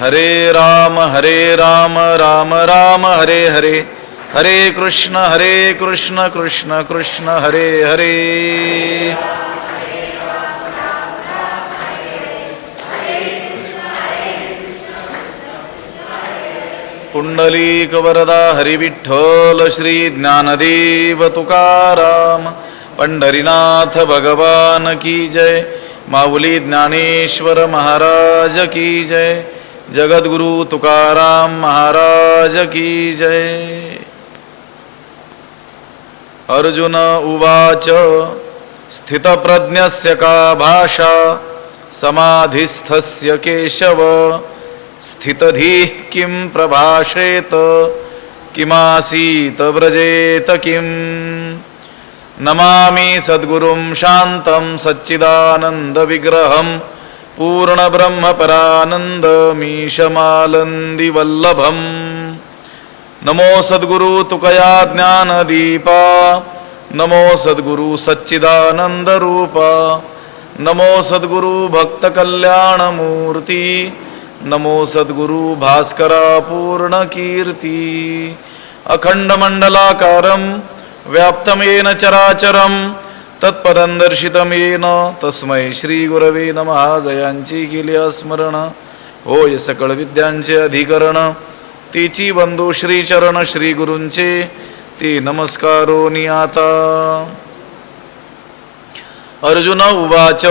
हरे राम राम राम हरे हरे, हरे कृष्ण कृष्ण कृष्ण हरे हरे. पुंडलीक वरदा हरी विठ्ठल श्री ज्ञानदेव तुकाराम. पंढरीनाथ भगवान की जय. माऊली ज्ञानेश्वर महाराज की जय. जगद्गुरु तुकाराम महाराज की जय. अर्जुन उवाच स्थितप्रज्ञस्य का भाषा समाधिस्थस्य केशव. स्थितधीः किं प्रभाषेत किमासीत व्रजेत किम्. नमामि सद्गुरुं शान्तं सच्चिदानन्दविग्रहं पूर्णब्रह्मपरानन्दमीशमालन्दिवल्लभम्. नमो सद्गुरु तुकया ज्ञानदीपा. नमो सद्गुरु सच्चिदानन्दरूपा. नमो सद्गुरु भक्तकल्याणमूर्ती. नमो सद्गुरु भास्करा पूर्णकीर्ती. अखंडमंडलाकारं व्याप्तं येन चराचरं तत्पदं दर्शितं येन तस्मै श्री गुरवे नमः. जयांची केली स्मरण होय सकळ विद्यांचे अधिकरण. तिची बंधू श्री चरण श्री गुरूंचे ती नमस्कारो नियाता. अर्जुन उवाच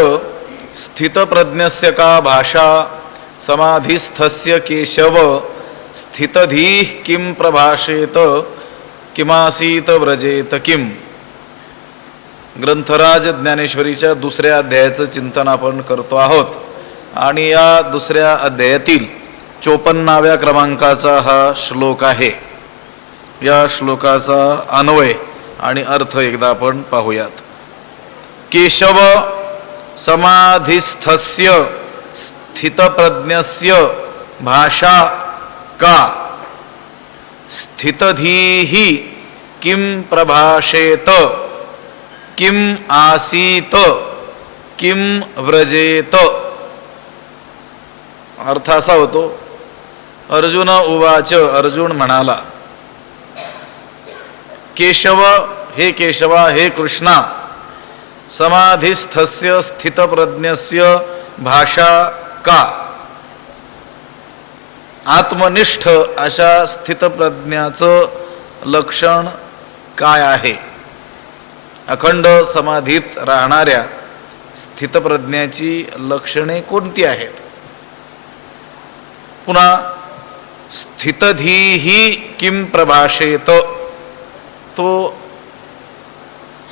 स्थितप्रज्ञस्य का भाषा समाधिस्थस्य केशव. स्थितधीः किं प्रभाषेत किमासीत व्रजेत किम. ग्रंथराज ज्ञानेश्वरीच्या दुसऱ्या अध्यायाचं चिंतन आपण करतो आहोत आणि या दुसऱ्या अध्यायातील 54व्या क्रमांकाचा हा श्लोक आहे. या श्लोकाचा अन्वय आणि अर्थ एकदा आपण पाहूयात. केशव समाधिस्थस्य स्थितप्रज्ञस्य भाषा का. स्थितधीः किं प्रभाषेत किम आसीत किम व्रजेत. अर्थ असा होतो अर्जुन उवाच. अर्जुन म्हणाला केशव हे केशवा हे कृष्णा. समाधिस्थस्य स्थितप्रज्ञस्य भाषा का. आत्मनिष्ठ अशा स्थितप्रज्ञाचं लक्षण काय आहे. अखंड समाधीत राहणाऱ्या स्थितप्रज्ञाची लक्षणे कोणती आहेत. पुन्हा स्थितधीः किं प्रभाषेत. तो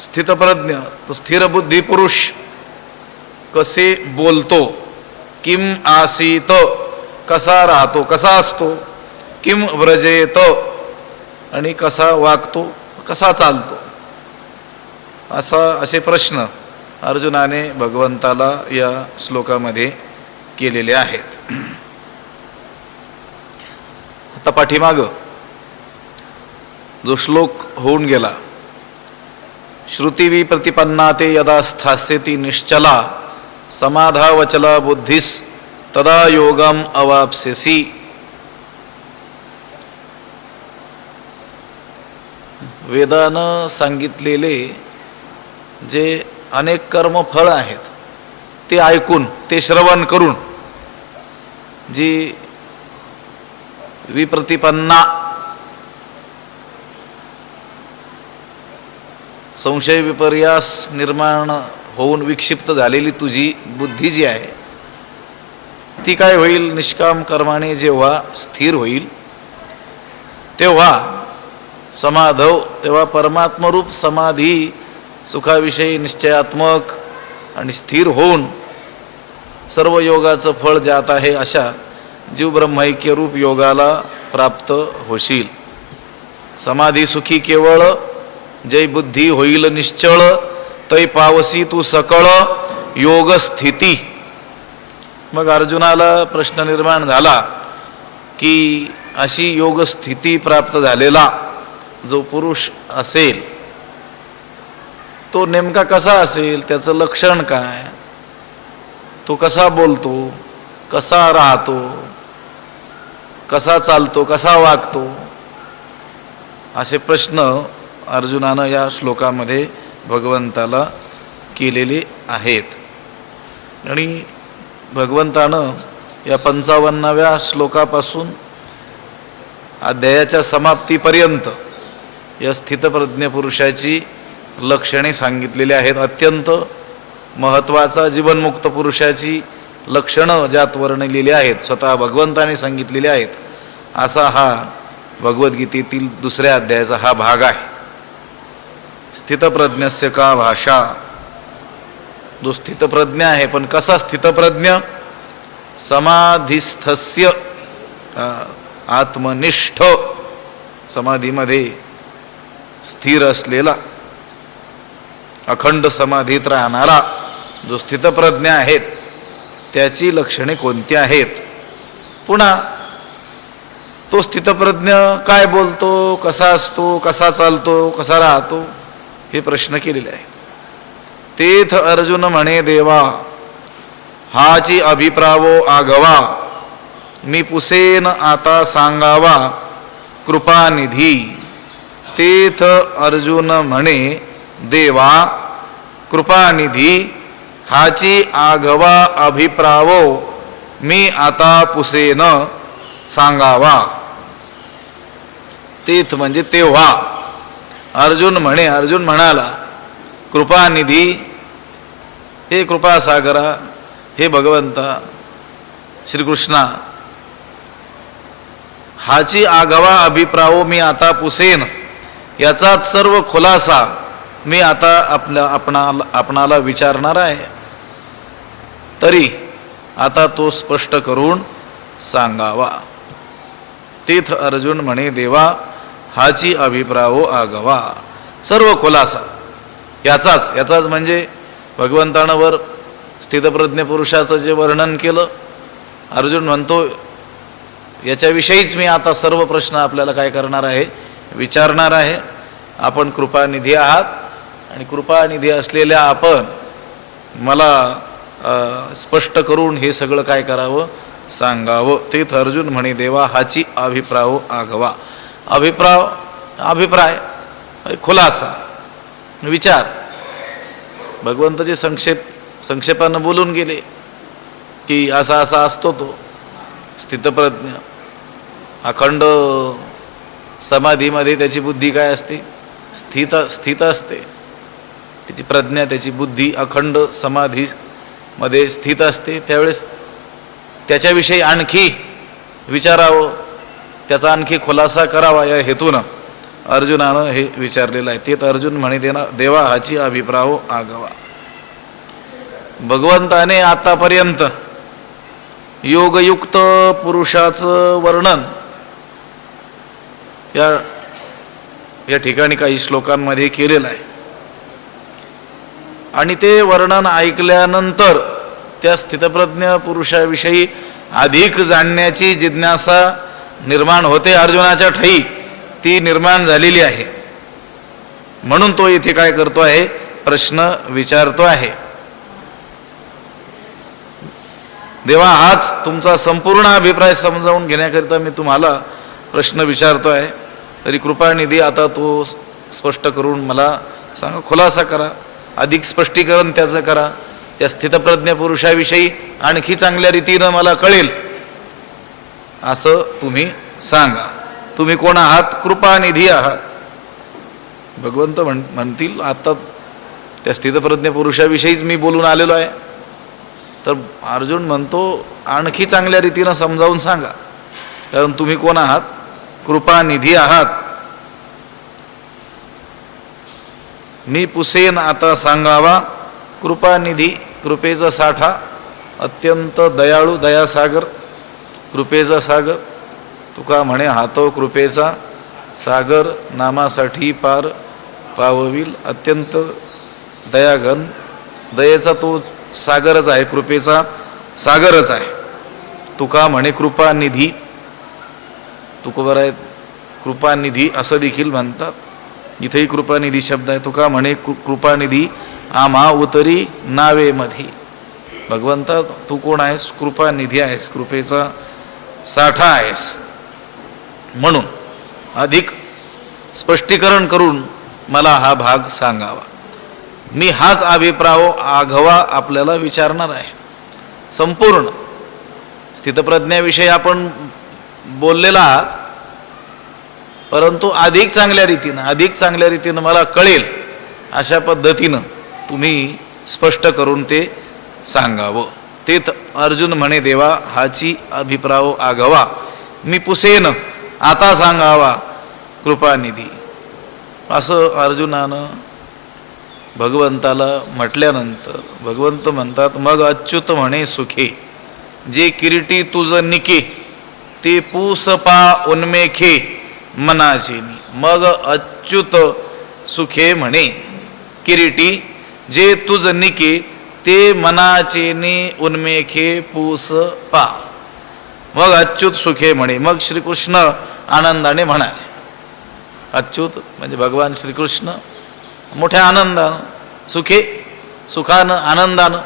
स्थितप्रज्ञ तो स्थिरबुद्धी पुरुष कसे बोलतो. किम आसीत कसा राहतो कसा असतो. किम व्रजेत आणि कसा वागतो कसा चालतो. असे प्रश्न अर्जुनाने भगवंताला या श्लोकामध्ये केलेले आहेत. आता पाठीमाग जो श्लोक होऊन गेला श्रुतिवी प्रतिपन्ना ते यदा स्थास्यति निश्चला समाधावचला बुद्धिस तदा योगम अवाप्स्यसि. वेदानं सांगितलेले जे अनेक कर्मफळ आहेत ते ऐकून ते श्रवण करून जी विप्रतिपन्ना संशय विपर्यास निर्माण होऊन विक्षिप्त झालेली तुझी बुद्धी जी आहे ती काय होईल. निष्काम कर्माने जेव्हा स्थिर होईल तेव्हा समाधव तेव्हा परमात्मरूप समाधी सुखाविषयी निश्चयात्मक आणि स्थिर होऊन सर्व योगाचं फळ जात आहे अशा जीव ब्रह्मैक्य रूप योगाला प्राप्त होशील. समाधी सुखी केवळ जय बुद्धी होईल निश्चळ तै पावसी तू सकळ योग स्थिती. मग अर्जुनाला प्रश्न निर्माण झाला की अशी योग स्थिती प्राप्त झालेला जो पुरुष असेल तो नेमका कसा असेल. त्याचं लक्षण काय. तो कसा बोलतो कसा राहतो कसा चालतो, कसा वागतो, असे प्रश्न अर्जुनानं या श्लोकामध्ये भगवंताला केलेले आहेत. आणि भगवंतानं या 55व्या श्लोकापासून अध्यायाच्या समाप्तीपर्यंत या स्थितप्रज्ञ पुरुषाची लक्षणे सांगितलेली आहेत. अत्यंत महत्त्वाचा जीवनमुक्त पुरुषाची लक्षणं ज्यात वर्णिलेली आहेत, स्वतः भगवंताने सांगितलेली आहेत, असा हा भगवद्गीतेतील 2ऱ्या अध्यायाचा हा भाग आहे. स्थितप्रज्ञस्य का भाषा, जो स्थितप्रज्ञ आहे, पण कसा स्थितप्रज्ञ? समाधिस्थस्य, आत्मनिष्ठ, समाधीमध्ये स्थिर असलेला, अखंड समाधीत राहणारा जो स्थितप्रज्ञ आहेत, त्याची लक्षणे कोणती आहेत? पुन्हा तो स्थितप्रज्ञ काय बोलतो, कसा असतो, कसा चालतो, कसा राहतो, हे प्रश्न केलेले आहे. तेथ अर्जुन म्हणे देवा, हाची अभिप्रावो आगवा, मी पुसेन आता सांगावा कृपानिधी. तेथ अर्जुन म्हणे देवा, कृपानिधी, हाची आगवा अभिप्रावो, मी आता पुसेन सांगावा. तेथ म्हणजे तेव्हा. अर्जुन म्हणे, अर्जुन म्हणाला, कृपानिधी, हे कृपासागरा, हे भगवंता श्रीकृष्णा, हाची आगवा अभिप्रावो मी आता पुसेन, याचाच सर्व खुलासा मी आता आपणाला विचारणार आहे. तरी आता तो स्पष्ट करून सांगावा. तेथ अर्जुन म्हणे देवा, हाची अभिप्रावो आगवा, सर्व खुलासा याचाच म्हणजे भगवंतानं वर स्थितप्रज्ञ पुरुषाचं जे वर्णन केलं, अर्जुन म्हणतो याच्याविषयीच मी आता सर्व प्रश्न आपल्याला काय करणार आहे, विचारणार आहे. आपण कृपानिधी आहात आणि कृपानिधी असलेल्या आपण मला स्पष्ट करून हे सगळं काय करावं, सांगावं. तेथ अर्जुन म्हणे देवा, हाची अभिप्राव आगवा. अभिप्राय खुलासा, विचार. भगवंताचे संक्षेपानं बोलून गेले की असा असा असतो तो स्थितप्रज्ञ. अखंड समाधीमध्ये त्याची बुद्धी काय असते, स्थित असते. त्याची प्रज्ञा, त्याची बुद्धी अखंड समाधीमध्ये स्थित असते. त्यावेळेस त्याच्याविषयी आणखी विचारावं, त्याचा आणखी खुलासा करावा, या हेतूनं अर्जुनानं हे विचारलेलं आहे. ते अर्जुन म्हणे देवा, हाची अभिप्राव आगवा. भगवंताने आतापर्यंत योगयुक्त पुरुषाचं वर्णन या ठिकाणी काही श्लोकांमध्ये केलेलं आहे. आणि ते वर्णन ऐकल्यानंतर त्या स्थितप्रज्ञ पुरुषाविषयी अधिक जाणण्याची जिज्ञासा निर्माण होते. अर्जुनाच्या ठायी ती निर्माण झालेली आहे. म्हणून तो इथे काय करतो आहे, प्रश्न विचारतो आहे. देवा, हाच तुमचा संपूर्ण अभिप्राय समजावून घेण्याकरिता मी तुम्हाला प्रश्न विचारतो आहे. तरी कृपानिधी आता तो स्पष्ट करून मला सांगा, खुलासा करा, अधिक स्पष्टीकरण त्याचं करा. त्या स्थितप्रज्ञ पुरुषाविषयी आणखी चांगल्या रीतीनं मला कळेल असं तुम्ही सांगा. तुम्ही कोण आहात? कृपानिधी आहात. भगवंत म्हणतील आता त्या स्थितप्रज्ञ पुरुषाविषयीच मी बोलून आलेलो आहे. तर अर्जुन म्हणतो आणखी चांगल्या रीतीनं समजावून सांगा, कारण तुम्ही कोण आहात? कृपानिधी आहात. मी पुसेन आता सांगावा कृपानिधी, कृपेचा साठा, अत्यंत दयाळू, दयासागर, कृपेचा सागर. तुका म्हणे हातो कृपेचा सागर, नामासाठी पार पावविल. अत्यंत दयाघन, दयेचा तो सागरच आहे, कृपेचा सागरच आहे. तुका म्हणे कृपानिधी. तुकोबर आहे कृपानिधी असं देखील म्हणतात. इथेही कृपानिधी शब्द आहे. तुका म्हणे कृपानिधी आम्हा उतरी नावे मध्ये. भगवंता तू कोण आहेस? कृपानिधी आहेस, कृपेचा साठा आहेस. म्हणून अधिक स्पष्टीकरण करून मला हा भाग सांगावा. मी हाच अभिप्राय आघावा आपल्याला विचारणार आहे. संपूर्ण स्थितप्रज्ञाविषयी आपण बोललेला आहात, परंतु अधिक चांगल्या रीतीनं मला कळेल अशा पद्धतीनं तुम्ही स्पष्ट करून ते सांगावं. तेथ अर्जुन म्हणे, देवा हाची अभिप्राय आघावा मी पुसेन आता सांगावा कृपानिधी. असं अर्जुनानं भगवंताला म्हटल्यानंतर भगवंत म्हणतात, मग अच्युत म्हणे सुखे जे किरीटी तुझ निके ते पूसपा उन्मेखे मनाचेनी. मग अच्युत सुखे म्हणे किरीटी जे तुझ निके ते मनाचेनी उन्मेखे पूस पा. मग अच्युत सुखे म्हणे. मग श्रीकृष्ण आनंदाने म्हणाले. अच्युत म्हणजे भगवान श्रीकृष्ण मोठ्या आनंदानं, सुखानं आनंदानं.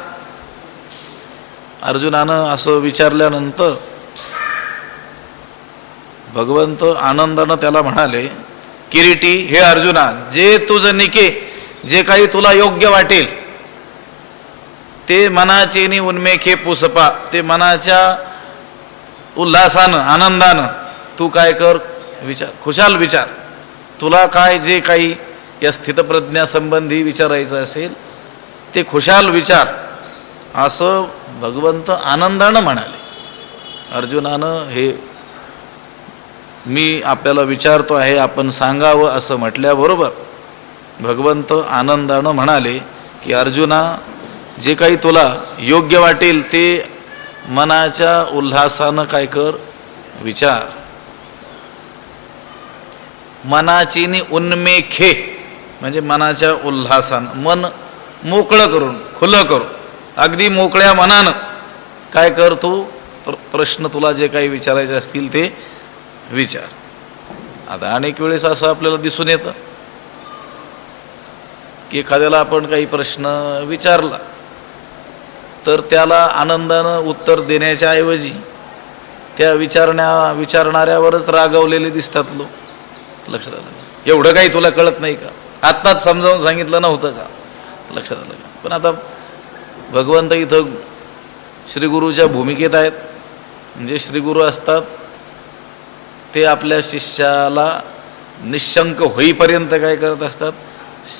अर्जुनानं असं विचारल्यानंतर भगवंत आनंदानं त्याला म्हणाले, किरीटी हे अर्जुना, जे तुझं निके जे काही तुला योग्य वाटेल ते मनाचेनी उन्मेखे पुसपा, ते मनाच्या उल्हासानं आनंदानं तू काय कर, विचार, खुशाल विचार. तुला काय जे काही या स्थितप्रज्ञासंबंधी विचारायचं असेल ते खुशाल विचार, असं भगवंत आनंदानं म्हणाले. अर्जुनानं हे मी आपल्याला विचारतो आहे आपण सांगावं असं म्हटल्याबरोबर भगवंत आनंदानं म्हणाले की अर्जुना, जे काही तुला योग्य वाटेल ते मनाच्या उल्हासानं काय कर, विचार. मनाचीनी उन्मेखे म्हणजे मनाच्या उल्हासानं, मन मोकळं करून, खुलं करून, अगदी मोकळ्या मनानं काय कर तू प्रश्न तुला जे काही विचारायचे असतील ते विचार. आता अनेक वेळेस असं आपल्याला दिसून येतं की एखाद्याला आपण काही प्रश्न विचारला तर त्याला आनंदानं उत्तर देण्याच्या ऐवजी त्या विचारणाऱ्यावरच रागवलेले दिसतात लोक. लक्षात आलं? एवढं काही तुला कळत नाही का? आत्ताच समजावून सांगितलं नव्हतं का? लक्षात आलं का? पण आता भगवंत इथं श्रीगुरूच्या भूमिकेत आहेत. म्हणजे श्रीगुरू असतात ते आपल्या शिष्याला निशंक होईपर्यंत काय करत असतात,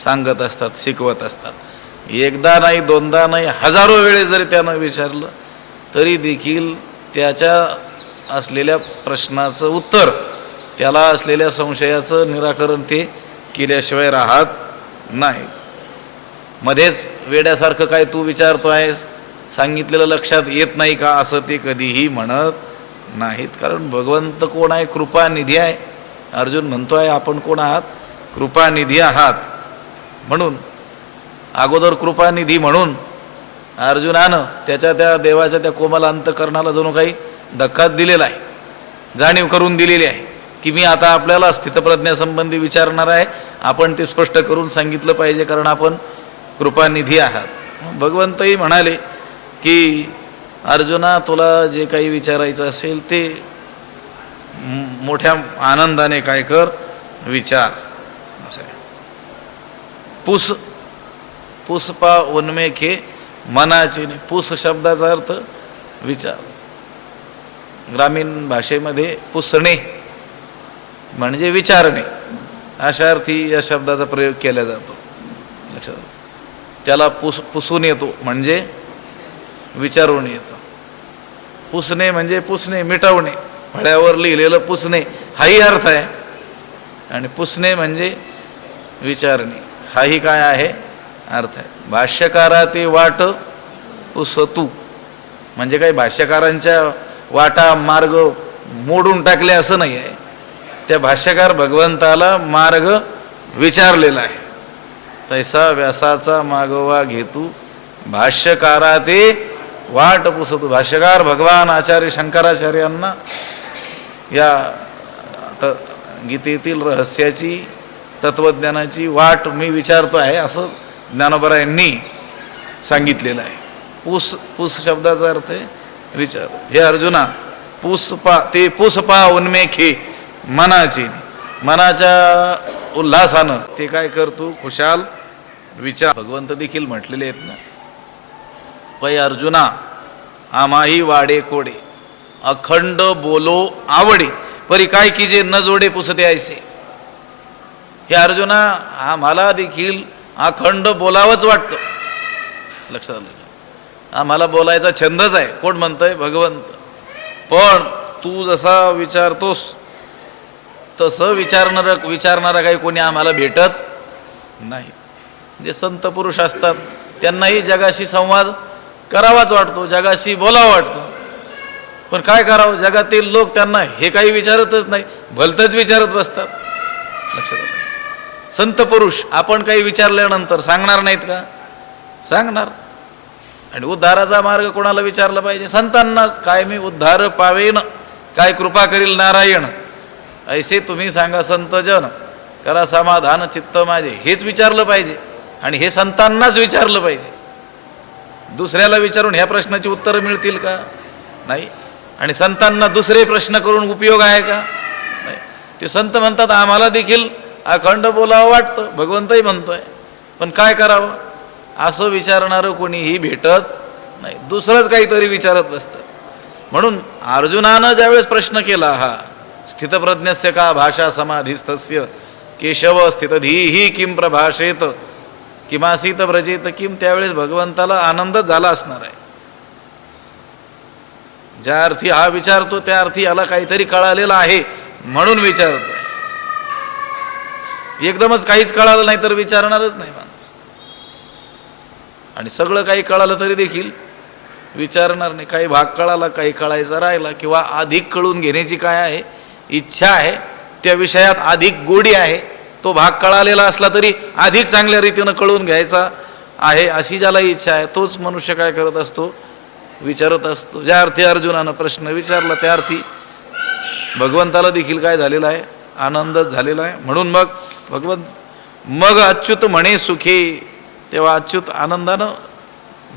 सांगत असतात, शिकवत असतात. एकदा नाही, दोनदा नाही, हजारो वेळेस जरी त्यानं विचारलं तरी देखील त्याच्या असलेल्या प्रश्नाचं उत्तर, त्याला असलेल्या संशयाचं निराकरण ते केल्याशिवाय राहत नाही. मध्येच वेड्यासारखं काय तू विचारतो आहेस, सांगितलेलं लक्षात येत नाही का, असं ते कधीही म्हणत नाहीत. कारण भगवंत कोण आहे? कृपानिधी आहे. अर्जुन म्हणतोय आपण कोण आहात? कृपानिधी आहात. म्हणून अगोदर कृपानिधी म्हणून अर्जुनानं त्याच्या त्या देवाच्या त्या कोमल अंतकरणाला जणू काही धक्काच दिलेला आहे, जाणीव करून दिलेली आहे की मी आता आपल्याला स्थितप्रज्ञासंबंधी विचारणार आहे, आपण ते स्पष्ट करून सांगितलं पाहिजे कारण आपण कृपानिधी आहात. भगवंतही म्हणाले की अर्जुना, तुला जे काही विचारायचं असेल ते मोठ्या आनंदाने काय कर, विचार. पुष्पा उन्मेखे मनाचे. पुस शब्दाचा अर्थ विचार. ग्रामीण भाषेमध्ये पुसणे म्हणजे विचारणे अशा अर्थी या शब्दाचा प्रयोग केला जातो. लक्षात? त्याला पुसून येतो म्हणजे विचारून येतो. पुसणे म्हणजे पुसणे, मिटवणे, फळ्यावर लिहिलेलं पुसणे हाही अर्थ आहे. आणि पुसणे म्हणजे विचारणे हाही काय आहे, अर्थ आहे. भाष्यकारा ते वाट पुसतू म्हणजे काही भाष्यकारांच्या वाटा मार्ग मोडून टाकले असं नाही आहे. त्या भाष्यकार भगवंताला मार्ग विचारलेला आहे. तैसा व्यासाचा मागोवा घेतू भाष्यकारा ते वाट पुसतू. भाष्यकार भगवान आचार्य शंकराचार्यांना या गीतेतील रहस्याची, तत्वज्ञानाची वाट मी विचारतो आहे असं ज्ञानोबरायांनी सांगितलेलं आहे. पुस शब्दाचा अर्थ आहे विचार. हे अर्जुना, पुसपा ते पुसपा उन्मेखे मनाची, मनाच्या उल्हासानं ते काय करतो, खुशाल विचार. भगवंत देखील म्हटलेले आहेत ना, पै अर्जुना आमाही वाडे कोडे अखंड बोलो आवडे परी काय की जे न जोडे पुसते ऐसे. हे अर्जुना, आम्हाला देखील अखंड बोलावंच वाटतं. लक्षात आलं, आम्हाला बोलायचा छंदच आहे. कोण म्हणतंय? भगवंत. पण तू जसा विचारतोस तसं विचारणारा काही कोणी आम्हाला भेटत नाही. जे संत पुरुष असतात त्यांनाही जगाशी संवाद करावाच वाटतो, जगाशी बोलावं वाटतं. पण काय करावं, जगातील लोक त्यांना हे काही विचारतच नाही, भलतंच विचारत बसतात. लक्षात आलं. संत पुरुष आपण काही विचारल्यानंतर सांगणार नाहीत का? सांगणार. आणि उद्धाराचा मार्ग कोणाला विचारला पाहिजे? संतांनाच. काय मी उद्धार पावेन, काय कृपा करील नारायण, ऐसे तुम्ही सांगा संत जन, करा समाधान चित्त माझे. हेच विचारलं पाहिजे आणि हे संतांनाच विचारलं पाहिजे. दुसऱ्याला विचारून ह्या प्रश्नाची उत्तरं मिळतील का? नाही. आणि संतांना दुसरे प्रश्न करून उपयोग आहे का? नाही. ते संत म्हणतात आम्हाला देखील अखंड बोलावं वाटतं, भगवंतही म्हणतोय, पण काय करावं? असं विचारणारं कोणीही भेटत नाही, दुसरंच काहीतरी विचारत बसतं. म्हणून अर्जुनानं ज्यावेळेस प्रश्न केला, हा स्थितप्रज्ञस्य का भाषा समाधिस्थस्य केशव स्थितधीही किम प्रभाषेत किमासीत व्रजेत किम, त्यावेळेस भगवंताला आनंदच झाला असणार आहे. ज्या अर्थी हा विचारतो त्या अर्थी याला काहीतरी कळालेलं आहे म्हणून विचारतोय. एकदमच काहीच कळालं नाही तर विचारणारच नाही माणूस. आणि सगळं काही कळालं तरी देखील विचारणार नाही. काही भाग कळाला, काही कळायचा राहिला, किंवा अधिक कळून घेण्याची काय आहे इच्छा आहे, त्या विषयात अधिक गोडी आहे, तो भाग कळालेला असला तरी अधिक चांगल्या रीतीनं कळून घ्यायचा आहे, अशी ज्याला इच्छा आहे तोच मनुष्य काय करत असतो, विचारत असतो. ज्या अर्थी अर्जुनानं प्रश्न विचारला त्या अर्थी भगवंताला देखील काय झालेला आहे, आनंदच झालेला आहे. म्हणून मग भगवंत मग अच्युत म्हणे सुखी, तेव्हा अच्युत आनंदानं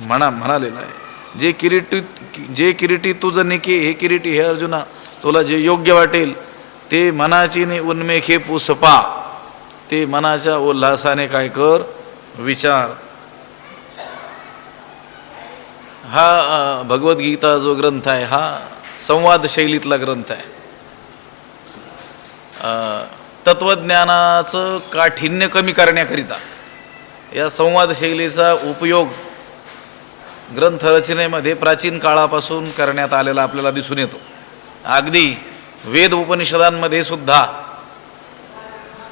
म्हणालेला आहे, जे किरीटी तुझं निके, हे किरीटी हे अर्जुना तुला जे योग्य वाटेल ते मनाची ने उन्मेखे पुसपा, ते मनाच्या उल्हासाने काय कर, विचार. हा भगवद्गीता जो ग्रंथ आहे हा संवाद शैलीतला ग्रंथ आहे. तत्वज्ञानाचं काठिण्य कमी करण्याकरिता या संवाद शैलीचा उपयोग ग्रंथरचनेमध्ये प्राचीन काळापासून करण्यात आलेला आपल्याला दिसून येतो. अगदी वेद उपनिषदांमध्ये सुद्धा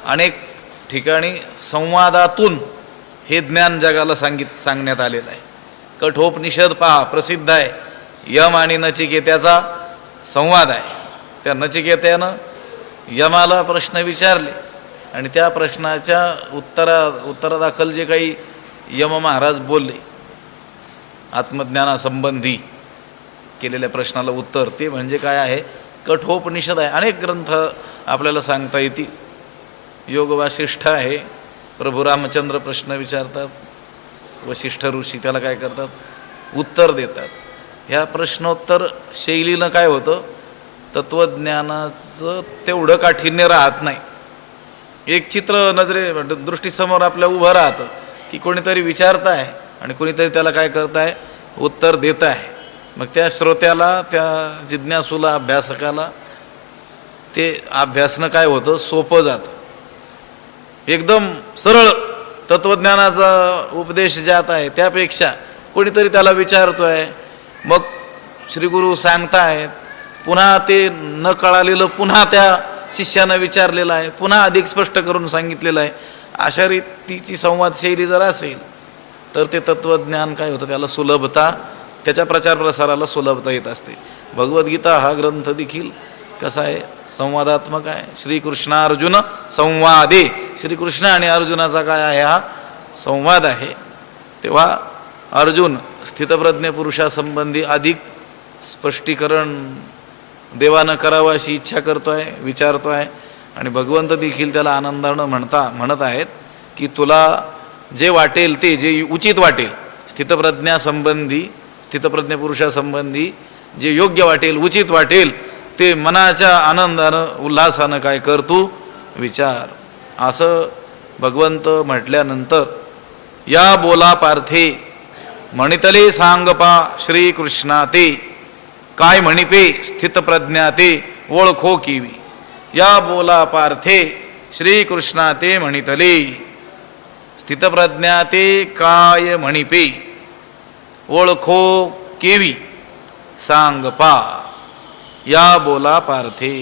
अनेक ठिकाणी संवादातून हे ज्ञान जगाला सांगण्यात आलेलं आहे. कठोपनिषद पहा, प्रसिद्ध आहे. यम आणि नचिकेत्याचा संवाद आहे. त्या नचिकेत्यानं यमाला प्रश्न विचारले आणि त्या प्रश्नाच्या उत्तरादाखल जे काही यम महाराज बोलले, आत्मज्ञानासंबंधी केलेल्या प्रश्नाला उत्तर, ते म्हणजे काय आहे, कठोपनिषद आहे. अनेक ग्रंथ आपल्याला सांगता येतील. योग वासिष्ठ आहे, प्रभू रामचंद्र प्रश्न विचारतात, वसिष्ठ ऋषी त्याला काय करतात, उत्तर देतात. ह्या प्रश्नोत्तर शैलीनं काय होतं, तत्वज्ञानाचं तेवढं काठिण्य राहत नाही. एक चित्र दृष्टीसमोर आपल्या उभं राहतं की कोणीतरी विचारत आहे आणि कोणीतरी त्याला काय करत आहे, उत्तर देत आहे. मग त्या श्रोत्याला, त्या जिज्ञासूला, अभ्यासकाला ते अभ्यासनं काय होतं, सोपं जातं. एकदम सरळ तत्वज्ञानाचा उपदेश ज्यात आहे त्यापेक्षा कोणीतरी त्याला विचारतोय, मग श्रीगुरू सांगतायत, पुन्हा ते न कळालेलं पुन्हा त्या शिष्यानं विचारलेलं आहे, पुन्हा अधिक स्पष्ट करून सांगितलेलं आहे. अशा रीतीची संवाद शैली जर असेल तर ते तत्वज्ञान काय होतं, त्याला सुलभता, त्याच्या प्रचार प्रसाराला सुलभता येत असते. भगवद्गीता हा ग्रंथ देखील कसा आहे, संवादात्मक आहे. श्रीकृष्ण अर्जुन संवादे, श्रीकृष्ण आणि अर्जुनाचा काय आहे, हा संवाद आहे. तेव्हा अर्जुन स्थितप्रज्ञ पुरुषासंबंधी अधिक स्पष्टीकरण देवानं करावं अशी इच्छा करतोय, विचारतोय. आणि भगवंत देखील त्याला आनंदानं म्हणत आहेत की तुला जे वाटेल ते, जे उचित वाटेल, स्थितप्रज्ञासंबंधी, स्थितप्रज्ञ पुरुषासंबंधी जे योग्य वाटेल, उचित वाटेल ते मनाच्या आनंदानं उल्हासानं काय कर तू विचार. असं भगवंत म्हटल्यानंतर या बोला पार्थे म्हणितले सांगपा श्रीकृष्णा ते काय म्हणिपे स्थितप्रज्ञा ते ओळखो किवी. या बोला पार्थे श्रीकृष्णा ते म्हणितले स्थितप्रज्ञा ते काय म्हणिपे ओळखो केवी सांगपा. या बोला पार्थे.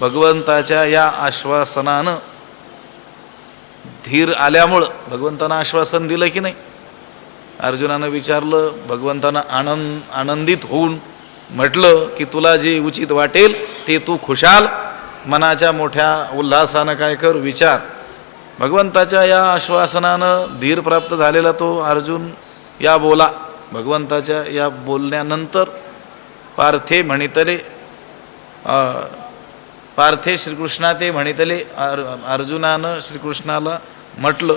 भगवंताच्या या आश्वासनानं धीर आल्यामुळं भगवंतानं आश्वासन दिलं की नाही. अर्जुनानं विचारलं, भगवंतानं आनंदित होऊन म्हटलं की तुला जे उचित वाटेल ते तू खुशाल मनाच्या मोठ्या उल्हासानं काय कर विचार. भगवंताच्या या आश्वासनानं धीर प्राप्त झालेला तो अर्जुन या बोला. भगवंताच्या या बोलण्यानंतर पार्थे म्हणितले पार्थे श्रीकृष्णा ते म्हणितले अर्जुनानं श्रीकृष्णाला म्हटलं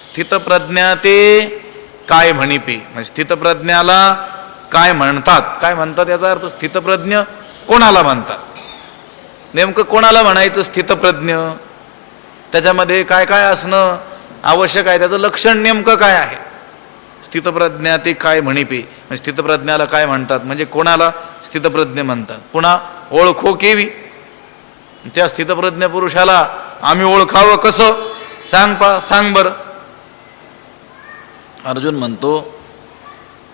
स्थितप्रज्ञा ते काय म्हणिपे. म्हणजे स्थितप्रज्ञाला काय म्हणतात. काय म्हणतात याचा अर्थ स्थितप्रज्ञ कोणाला म्हणतात. नेमकं कोणाला म्हणायचं स्थितप्रज्ञ. त्याच्यामध्ये काय काय असणं आवश्यक आहे. त्याचं लक्षण नेमकं काय आहे. स्थितप्रज्ञा ते काय म्हणिपे. स्थितप्रज्ञाला काय म्हणतात म्हणजे कोणाला स्थितप्रज्ञ म्हणतात. पुन्हा ओळखो केवी. त्या स्थितप्रज्ञ पुरुषाला आम्ही ओळखावं कसं सांग बरं. अर्जुन म्हणतो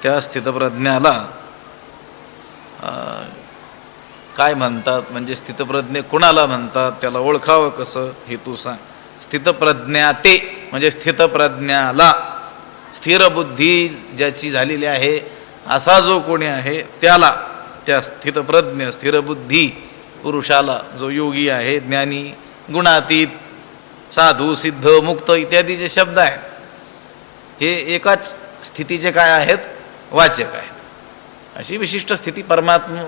त्या स्थितप्रज्ञाला काय म्हणतात म्हणजे स्थितप्रज्ञ कोणाला म्हणतात त्याला ओळखावं कसं हे तू सांग. स्थितप्रज्ञा ते म्हणजे स्थितप्रज्ञाला स्थिर बुद्धी ज्याची झालेली आहे असा जो कोणी आहे त्याला त्या स्थितप्रज्ञ स्थिरबुद्धी पुरुषाला जो योगी आहे ज्ञानी गुणातीत साधू सिद्ध मुक्त इत्यादी जे शब्द आहेत हे एकाच स्थितीचे काय आहेत वाचक आहेत. अशी विशिष्ट स्थिती परमात्म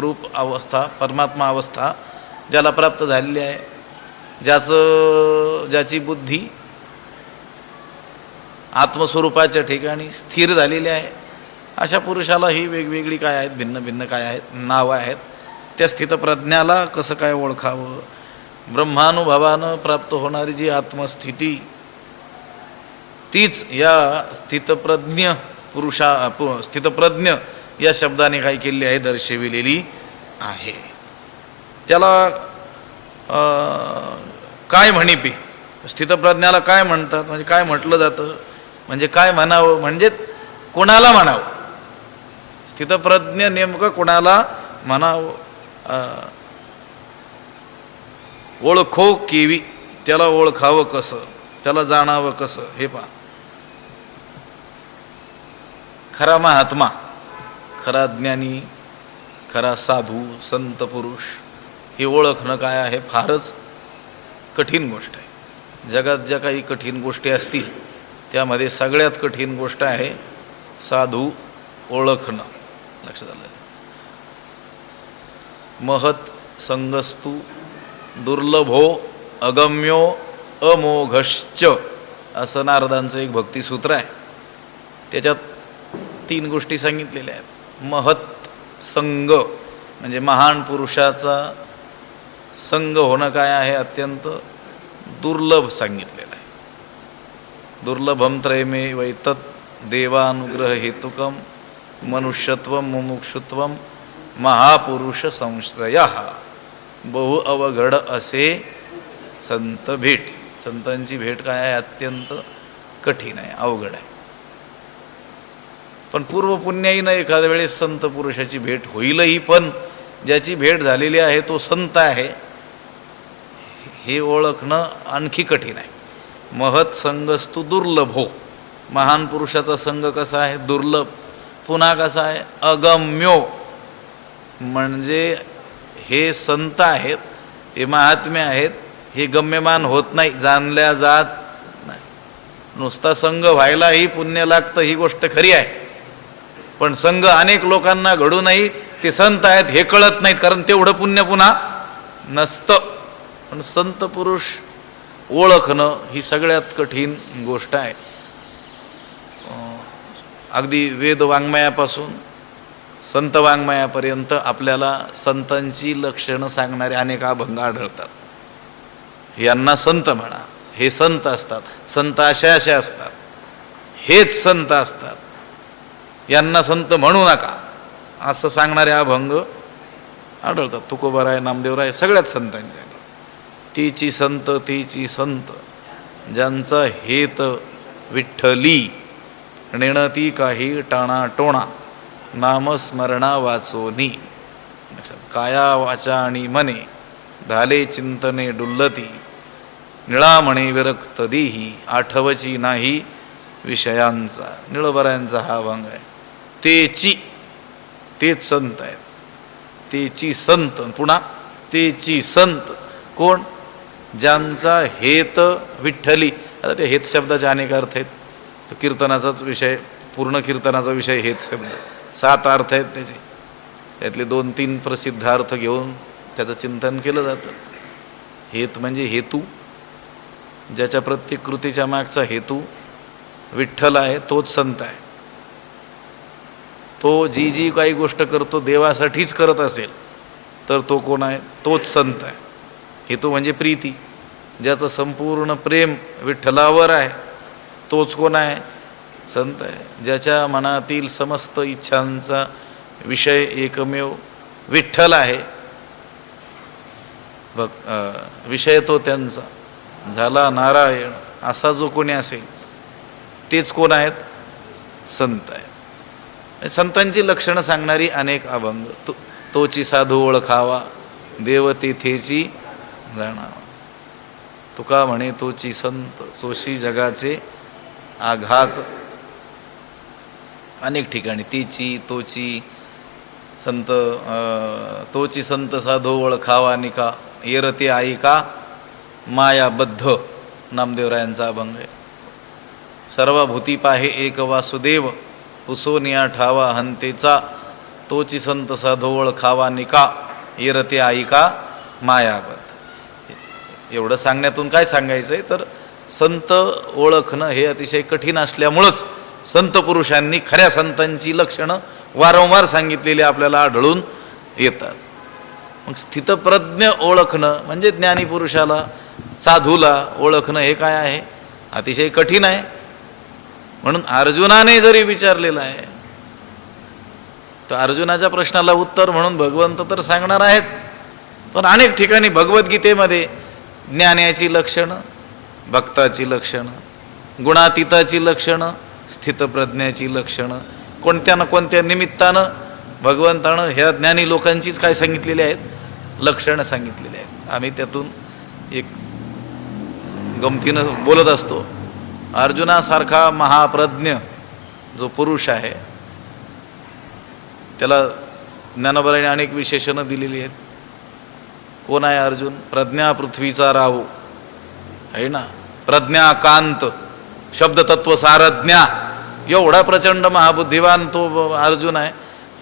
रूप अवस्था परमात्मा अवस्था ज्याला प्राप्त झालेली आहे ज्याची बुद्धी आत्मस्वरूपाच्या ठिकाणी स्थिर झालेली आहे अशा पुरुषाला ही वेगवेगळी काय आहेत भिन्न भिन्न काय आहेत नावं आहेत. त्या स्थितप्रज्ञाला कसं काय ओळखावं. ब्रह्मानुभवानं प्राप्त होणारी जी आत्मस्थिती तीच या स्थितप्रज्ञ स्थितप्रज्ञ या शब्दाने काय केलेली आहे दर्शविलेली आहे. त्याला काय म्हणिपे. स्थितप्रज्ञाला काय म्हणतात म्हणजे काय म्हटलं जातं म्हणजे काय म्हणावं म्हणजे कोणाला म्हणावं. स्थितप्रज्ञ नेमकं कोणाला म्हणावं. ओळखो केवी. त्याला ओळखावं कसं त्याला जाणावं कसं हे पहा. खरा महात्मा खरा ज्ञानी खरा साधू संत पुरुष हे ओळखणं काय आहे फारच कठीण गोष्ट आहे. जगात ज्या काही कठीण गोष्टी असतील त्यामध्ये सगळ्यात कठीण गोष्ट आहे साधू ओळखणं. लक्षात आलं. महत संगस्तु दुर्लभो अगम्यो अमोघश्च असं नारदांचं एक भक्तिसूत्र आहे. त्याच्यात 3 गोष्टी सांगितलेल्या आहेत. महत संग म्हणजे महान पुरुषाचा संग होणं काय आहे अत्यंत दुर्लभ सांगितलेलं आहे. दुर्लभम त्रयमे वैतत देवानुग्रह हेतुकम मनुष्यत्वम मुमुक्षुत्वम महापुरुष संश्रय. बहु अवघड असे संत भेट. संतांची भेट काय आहे अत्यंत कठीण आहे अवघड आहे. पण पूर्वपुण्याईनं एखाद्या वेळेस संत पुरुषाची भेट होईलही पण ज्याची भेट झालेली आहे तो संत आहे हे ओळखणं आणखी कठीण आहे. महत संगस्तु दुर्लभो. महान पुरुषाचा संग कसा आहे दुर्लभ. पुन्हा कसा आहे अगम्यो म्हणजे हे संत आहेत हे महात्मे आहेत हे गम्यमान होत नाही जाणल्या जात नाही. नुसता संग व्हायलाही पुण्य लागतं ही गोष्ट खरी आहे पण संघ अनेक लोकांना घडूनही ते संत आहेत हे कळत नाहीत कारण तेवढं पुण्य पुन्हा नसतं. पण संत पुरुष ओळखणं ही सगळ्यात कठीण गोष्ट आहे. अगदी वेद वाङ्मयापासून संत वाङ्मयापर्यंत आपल्याला संतांची लक्षणं सांगणारे अनेक अभंग आढळतात. यांना संत म्हणा, हे संत असतात, संत अशा अशा असतात, हेच संत असतात, यांना संत म्हणू नका असं सांगणारे अभंग आढळतात. तुकोबाराय, नामदेवराय, सगळ्याच संतांच्या. तीची संत, तीची संत, ज्यांचा हेत विठ्ठली, नेणती काही टाणा टोणा, नामस्मरणा वाचोनी. काया वाचा आणि मने, धाले चिंतने डुल्लती, निळामणी विरक्त देही, आठवची नाही विषयांचा. निळोबरायांचा हा अभंग आहे. तेची, तेच संत आहेत. तेची संत, पुन्हा तेची संत कोण? ज्यांचा हेत विठ्ठली. आता ते हेत शब्दाचे अनेक अर्थ आहेत. तो कीर्तनाचाच विषय, पूर्ण कीर्तनाचा विषय हेत शब्द, 7 अर्थ आहेत त्याचे. त्यातले 2-3 प्रसिद्ध अर्थ घेऊन त्याचं चिंतन केलं जातं. हेत म्हणजे हेतू, ज्याच्या प्रत्येक कृतीच्या मागचा हेतू विठ्ठल आहे, तोच संत आहे. तो जी जी काही गोष्ट करतो देवासाठीच करत असेल तर तो कोण आहे? तोच संत आहे. हेतू म्हणजे प्रीती, ज्याचं संपूर्ण प्रेम विठ्ठलावर आहे तोच कोण आहे? संत आहे. ज्याच्या मनातील समस्त इच्छांचा विषय एकमेव विठ्ठल आहे, बघ विषय तो त्यांचा झाला नारायण, असा जो कोणी असेल तेच कोण आहेत? संत आहे. संतांची लक्षणं सांगणारी अनेक अभंग. तोची साधू ओळखावा, देव तेथेची जाणावा. तुका म्हणे तोची संत, सोशी जगाचे आघात. अनेक ठिकाणी तीची, तोची संत, तोची संत साधू ओळखावा निका, येरते आई का मायाबद्ध. नामदेवरायांचा अभंग आहे. सर्व भूती पाहे एक वासुदेव, पुसोनिया ठावा हंतेचा, तोची संत साधू ओळखावा निका, येरते आई का मायाबद्ध. एवढं सांगण्यातून काय सांगायचं आहे तर संत ओळखणं हे अतिशय कठीण असल्यामुळंच संत पुरुषांनी खऱ्या संतांची लक्षणं वारंवार सांगितलेली आपल्याला आढळून येतात. मग स्थितप्रज्ञ ओळखणं म्हणजे ज्ञानी पुरुषाला, साधूला ओळखणं हे काय आहे? अतिशय कठीण आहे. म्हणून अर्जुनाने जरी विचारलेलं आहे तर अर्जुनाच्या प्रश्नाला उत्तर म्हणून भगवंत तर सांगणार आहेत, पण अनेक ठिकाणी भगवद्गीतेमध्ये ज्ञानाची लक्षणं, भक्ताची लक्षणं, गुणातीताची लक्षणं, स्थितप्रज्ञाची लक्षणं, कोणत्या ना कोणत्या निमित्तानं भगवंतानं ह्या ज्ञानी लोकांचीच काय सांगितलेली आहेत? लक्षणं सांगितलेली आहेत. आम्ही त्यातून एक गमतीनं बोलत असतो. अर्जुनासारखा महाप्रज्ञ जो पुरुष आहे त्याला ज्ञानोबाने अनेक विशेषणं दिलेली आहेत. कोण आहे अर्जुन? प्रज्ञा पृथ्वीचा राहू आहे ना, प्रज्ञा कांत, शब्दतत्व सारज्ञा. एवढा प्रचंड महाबुद्धिवान तो अर्जुन आहे.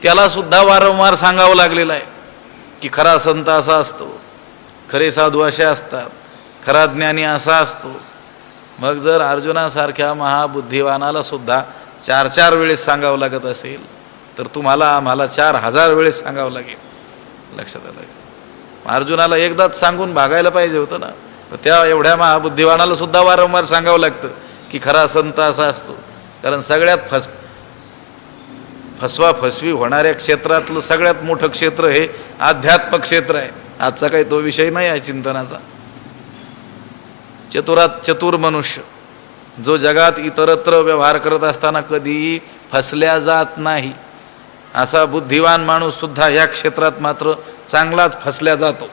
त्याला सुद्धा वारंवार सांगावं लागलेलं आहे की खरा संत असा असतो, खरे साधू असे असतात, खरा ज्ञानी असा असतो. मग जर अर्जुनासारख्या महाबुद्धिवानाला सुद्धा 4-4 वेळेस सांगावं लागत असेल तर तुम्हाला आम्हाला 4000 वेळेस सांगावं लागेल. लक्षात आलं? अर्जुनाला एकदाच सांगून भागायला पाहिजे होतं ना. त्या एवढ्या महाबुद्धिवानाला सुद्धा वारंवार सांगावं लागतं की खरा संत असा असतो. कारण सगळ्यात फसवा फसवी होणाऱ्या क्षेत्रातलं सगळ्यात मोठं क्षेत्र हे अध्यात्म क्षेत्र आहे. आजचा काही तो विषय नाही आहे चिंतनाचा. चतुरात चतुर मनुष्य जो जगात इतरत्र व्यवहार करत असताना कधीही फसल्या जात नाही, असा बुद्धिवान माणूस सुद्धा या क्षेत्रात मात्र चांगलाच फसल्या जातो.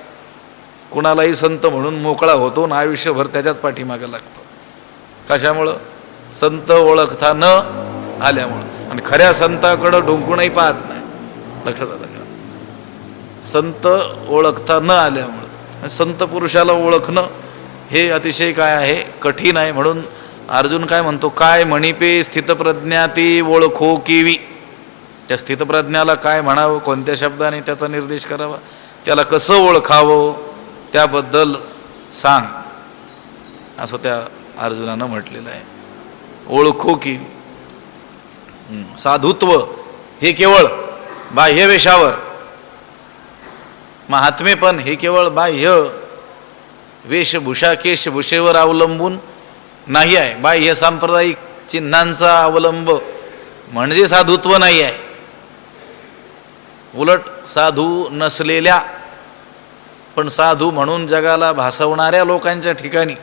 कुणालाही संत म्हणून मोकळा होतो आणि आयुष्यभर त्याच्यात पाठीमागं लागतो. कशामुळं? संत ओळखता न आल्यामुळं. आणि खऱ्या संताकडं ढोंकूनही पाहत नाही. लक्षात आलं का? संत ओळखता न आल्यामुळं. संत पुरुषाला ओळखणं हे अतिशय काय आहे? कठीण आहे. म्हणून अर्जुन काय म्हणतो? काय म्हणिपे स्थितप्रज्ञाती ओळखो किवी. त्या स्थितप्रज्ञाला काय म्हणावं, कोणत्या शब्दाने त्याचा निर्देश करावा, त्याला कसं ओळखावं त्याबद्दल सांग, असं त्या अर्जुनानं म्हटलेलं आहे. ओळखो की साधुत्व हे केवळ बाह्य वेशावर महात्मे पण हे केवळ बाह्य वेशभूषा केशभूषेवर अवलंबून नाही आहे. बाह्य सांप्रदायिक चिन्हांचा अवलंब म्हणजे साधुत्व नाही आहे. उलट साधू नसलेल्या पण साधू म्हणून जगाला भासवणाऱ्या लोकांच्या ठिकाणी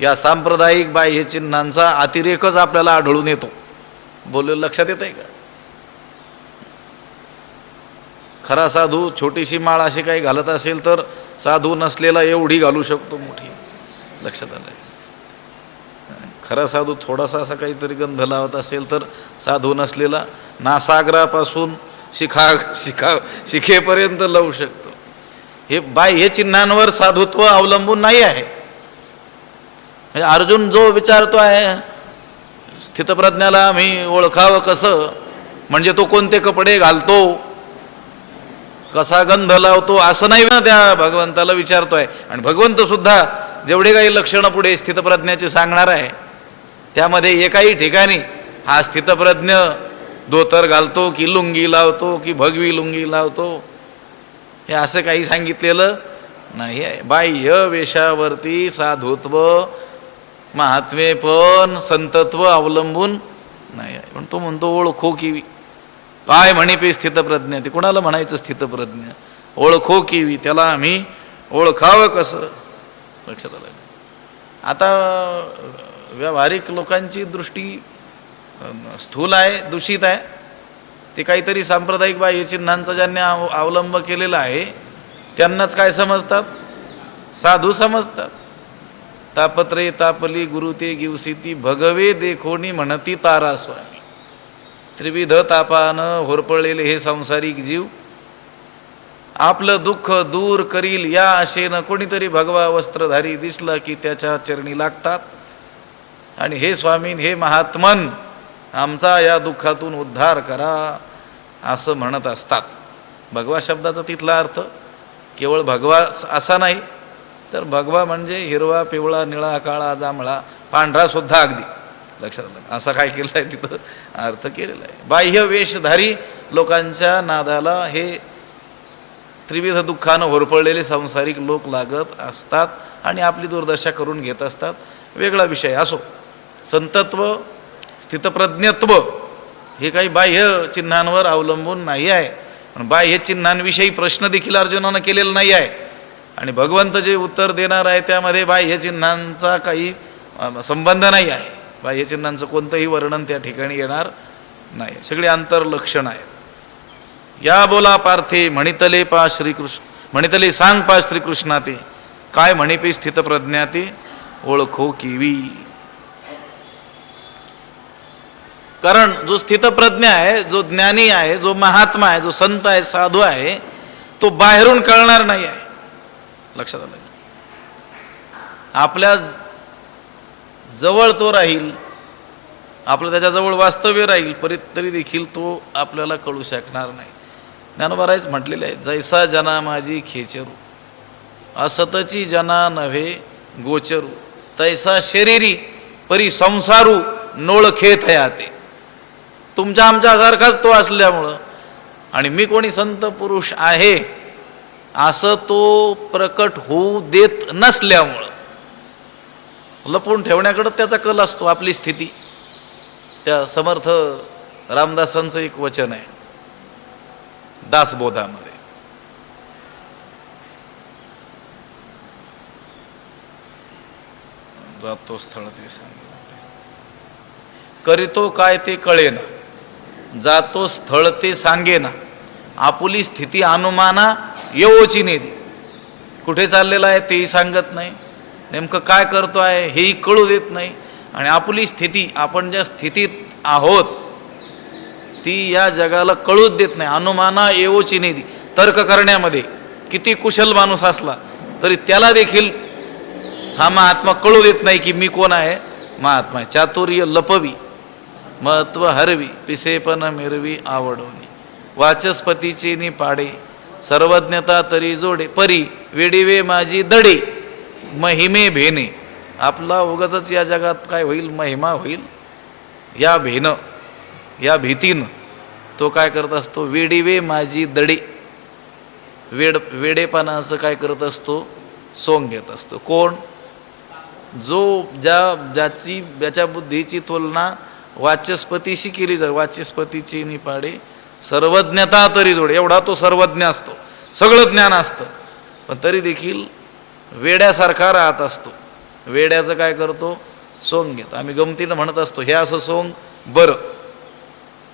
या सांप्रदायिक बाह्य चिन्हांचा अतिरेकच आपल्याला आढळून येतो. बोललेलं लक्षात येत आहे का? खरा साधू छोटीशी माळ अशी काही घालत असेल तर साधू नसलेला एवढी घालू शकतो मोठी. लक्षात आलं? खरा साधू थोडासा असा काहीतरी गंध लावत असेल तर साधू नसलेला नासागरापासून शिखेपर्यंत लावू शकतो. हे बाह्य चिन्हांवर साधुत्व अवलंबून नाही आहे. अर्जुन जो विचारतो आहे स्थितप्रज्ञाला आम्ही ओळखावं कसं, म्हणजे तो कोणते कपडे घालतो, कसा गंध लावतो, असं नाही ना त्या भगवंताला विचारतोय. आणि भगवंत सुद्धा जेवढे काही लक्षणं पुढे स्थितप्रज्ञाचे सांगणार आहे त्यामध्ये एकाही ठिकाणी हा स्थितप्रज्ञ धोतर घालतो की लुंगी लावतो की भगवी लुंगी लावतो हे असं काही सांगितलेलं नाही आहे. बाह्य वेशावरती साधुत्व महात्मे पण संतत्व अवलंबून नाही आहे. पण तो म्हणतो ओळखो किवी. काय म्हणे पे स्थितप्रज्ञ, ते कोणाला म्हणायचं स्थितप्रज्ञ? ओळखो किवी, त्याला आम्ही ओळखावं कसं? लक्षात आलं? आता व्यावहारिक लोकांची दृष्टी स्थूल आहे, दूषित आहे. ते काहीतरी सांप्रदायिक बाह्य चिन्हांचा ज्यांनी अवलंब केलेला आहे त्यांनाच काय समजतात? साधू समजतात. तापत्रे तापली गुरु ते गिवसिती भगवे देखोनी म्हणती तारा स्वामी. त्रिविध तापानं होरपळलेले हे संसारिक जीव आपलं दुःख दूर करील या आशेनं कोणीतरी भगवा वस्त्रधारी दिसला की त्याच्या चरणी लागतात आणि हे स्वामीन हे महात्मन आमचा या दुःखातून उद्धार करा असं म्हणत असतात. भगवा शब्दाचा तिथला अर्थ केवळ भगवा असा नाही तर भगवा म्हणजे हिरवा पिवळा निळा काळा जांभळा पांढरा सुद्धा अगदी. लक्षात आलं? असा काय केलं आहे तिथं अर्थ केलेला आहे. बाह्य वेशधारी लोकांच्या नादाला हे त्रिविध दुःखानं होरपळलेले संसारिक लोक लागत असतात आणि आपली दुर्दशा करून घेत असतात. वेगळा विषय असो. संतत्व स्थितप्रज्ञत्व हे काही बाह्य चिन्हांवर अवलंबून नाही आहे. पण बाह्य चिन्हांविषयी प्रश्न देखील अर्जुनानं केलेला नाही आहे आणि भगवंत जे उत्तर देणार आहे त्यामध्ये बाह्य चिन्हांचा काही संबंध नाही आहे. बाह्य चिन्हांचं कोणतंही वर्णन त्या ठिकाणी येणार नाही. सगळी आंतरलक्षण आहे. या बोला पार्थे म्हणितले पा श्रीकृष्ण, म्हणितले सांग पा श्रीकृष्णा ते काय म्हणिपे स्थितप्रज्ञा ते ओळखो किवी. कारण जो स्थितप्रज्ञ आहे, जो ज्ञानी आहे, जो महात्मा आहे, जो संत आहे, साधू आहे, तो बाहेरून कळणार नाही आहे. लक्षात आलं? आपल्या जवळ तो राहील, आपलं त्याच्याजवळ वास्तव्य राहील, तरी देखील तो आपल्याला कळू शकणार नाही. ज्ञानोबारायच म्हटलेलं आहे, जैसा जना माझी खेचरू असतची जना नव्हे गोचरू, तैसा शरीरी परी संसारू नोळखेत याते. तुमच्या आमच्यासारखाच तो असल्यामुळं आणि मी कोणी संत पुरुष आहे असं तो प्रकट होऊ देत नसल्यामुळं लपवून ठेवण्याकडे त्याचा कल असतो. आपली स्थिती त्या समर्थ रामदासांचं एक वचन आहे दासबोधामध्ये, जातो स्थळ ते सांग करीतो काय ते कळेना, जातो स्थळ ते सांगेना, आपुली स्थिती अनुमाना येवोची नेदी. कुठे चाललेला आहे तेही सांगत नाही, नेमकं काय करतो आहे हेही कळू देत नाही आणि आपुली स्थिती आपण ज्या स्थितीत आहोत ती या जगाला कळूच देत नाही. अनुमाना येवोची नेदी. तर्क करण्यामध्ये किती कुशल माणूस असला तरी त्याला देखील हा महात्मा कळू देत नाही की मी कोण आहे, महात्मा आहे. चातुर्य लपवी महत्व हरवी पिसेपन मिरवी आवडवणी, वाचस्पतीचे नि पाडे सर्वज्ञता तरी जोडे, परी वेडीवे माझी दडे महिमे भेने. आपला उगाचच या जगात काय होईल, महिमा होईल या भेनं या भीतीनं तो काय करत असतो, वेडीवे माझी दडी, वेडेपणाचं काय करत असतो, सोंग घेत असतो. कोण? जो ज्याच्या बुद्धीची तुलना वाचस्पतीशी केली जाते. वाचस्पतीची निपाडे सर्वज्ञता तरी जोड, एवढा तो सर्वज्ञ असतो, सगळं ज्ञान असतं, पण तरी देखील वेड्यासारखा राहत असतो. वेड्याचं काय करतो, सोंग घेतो. आम्ही गमतीनं म्हणत असतो, हे असं सोंग बरं.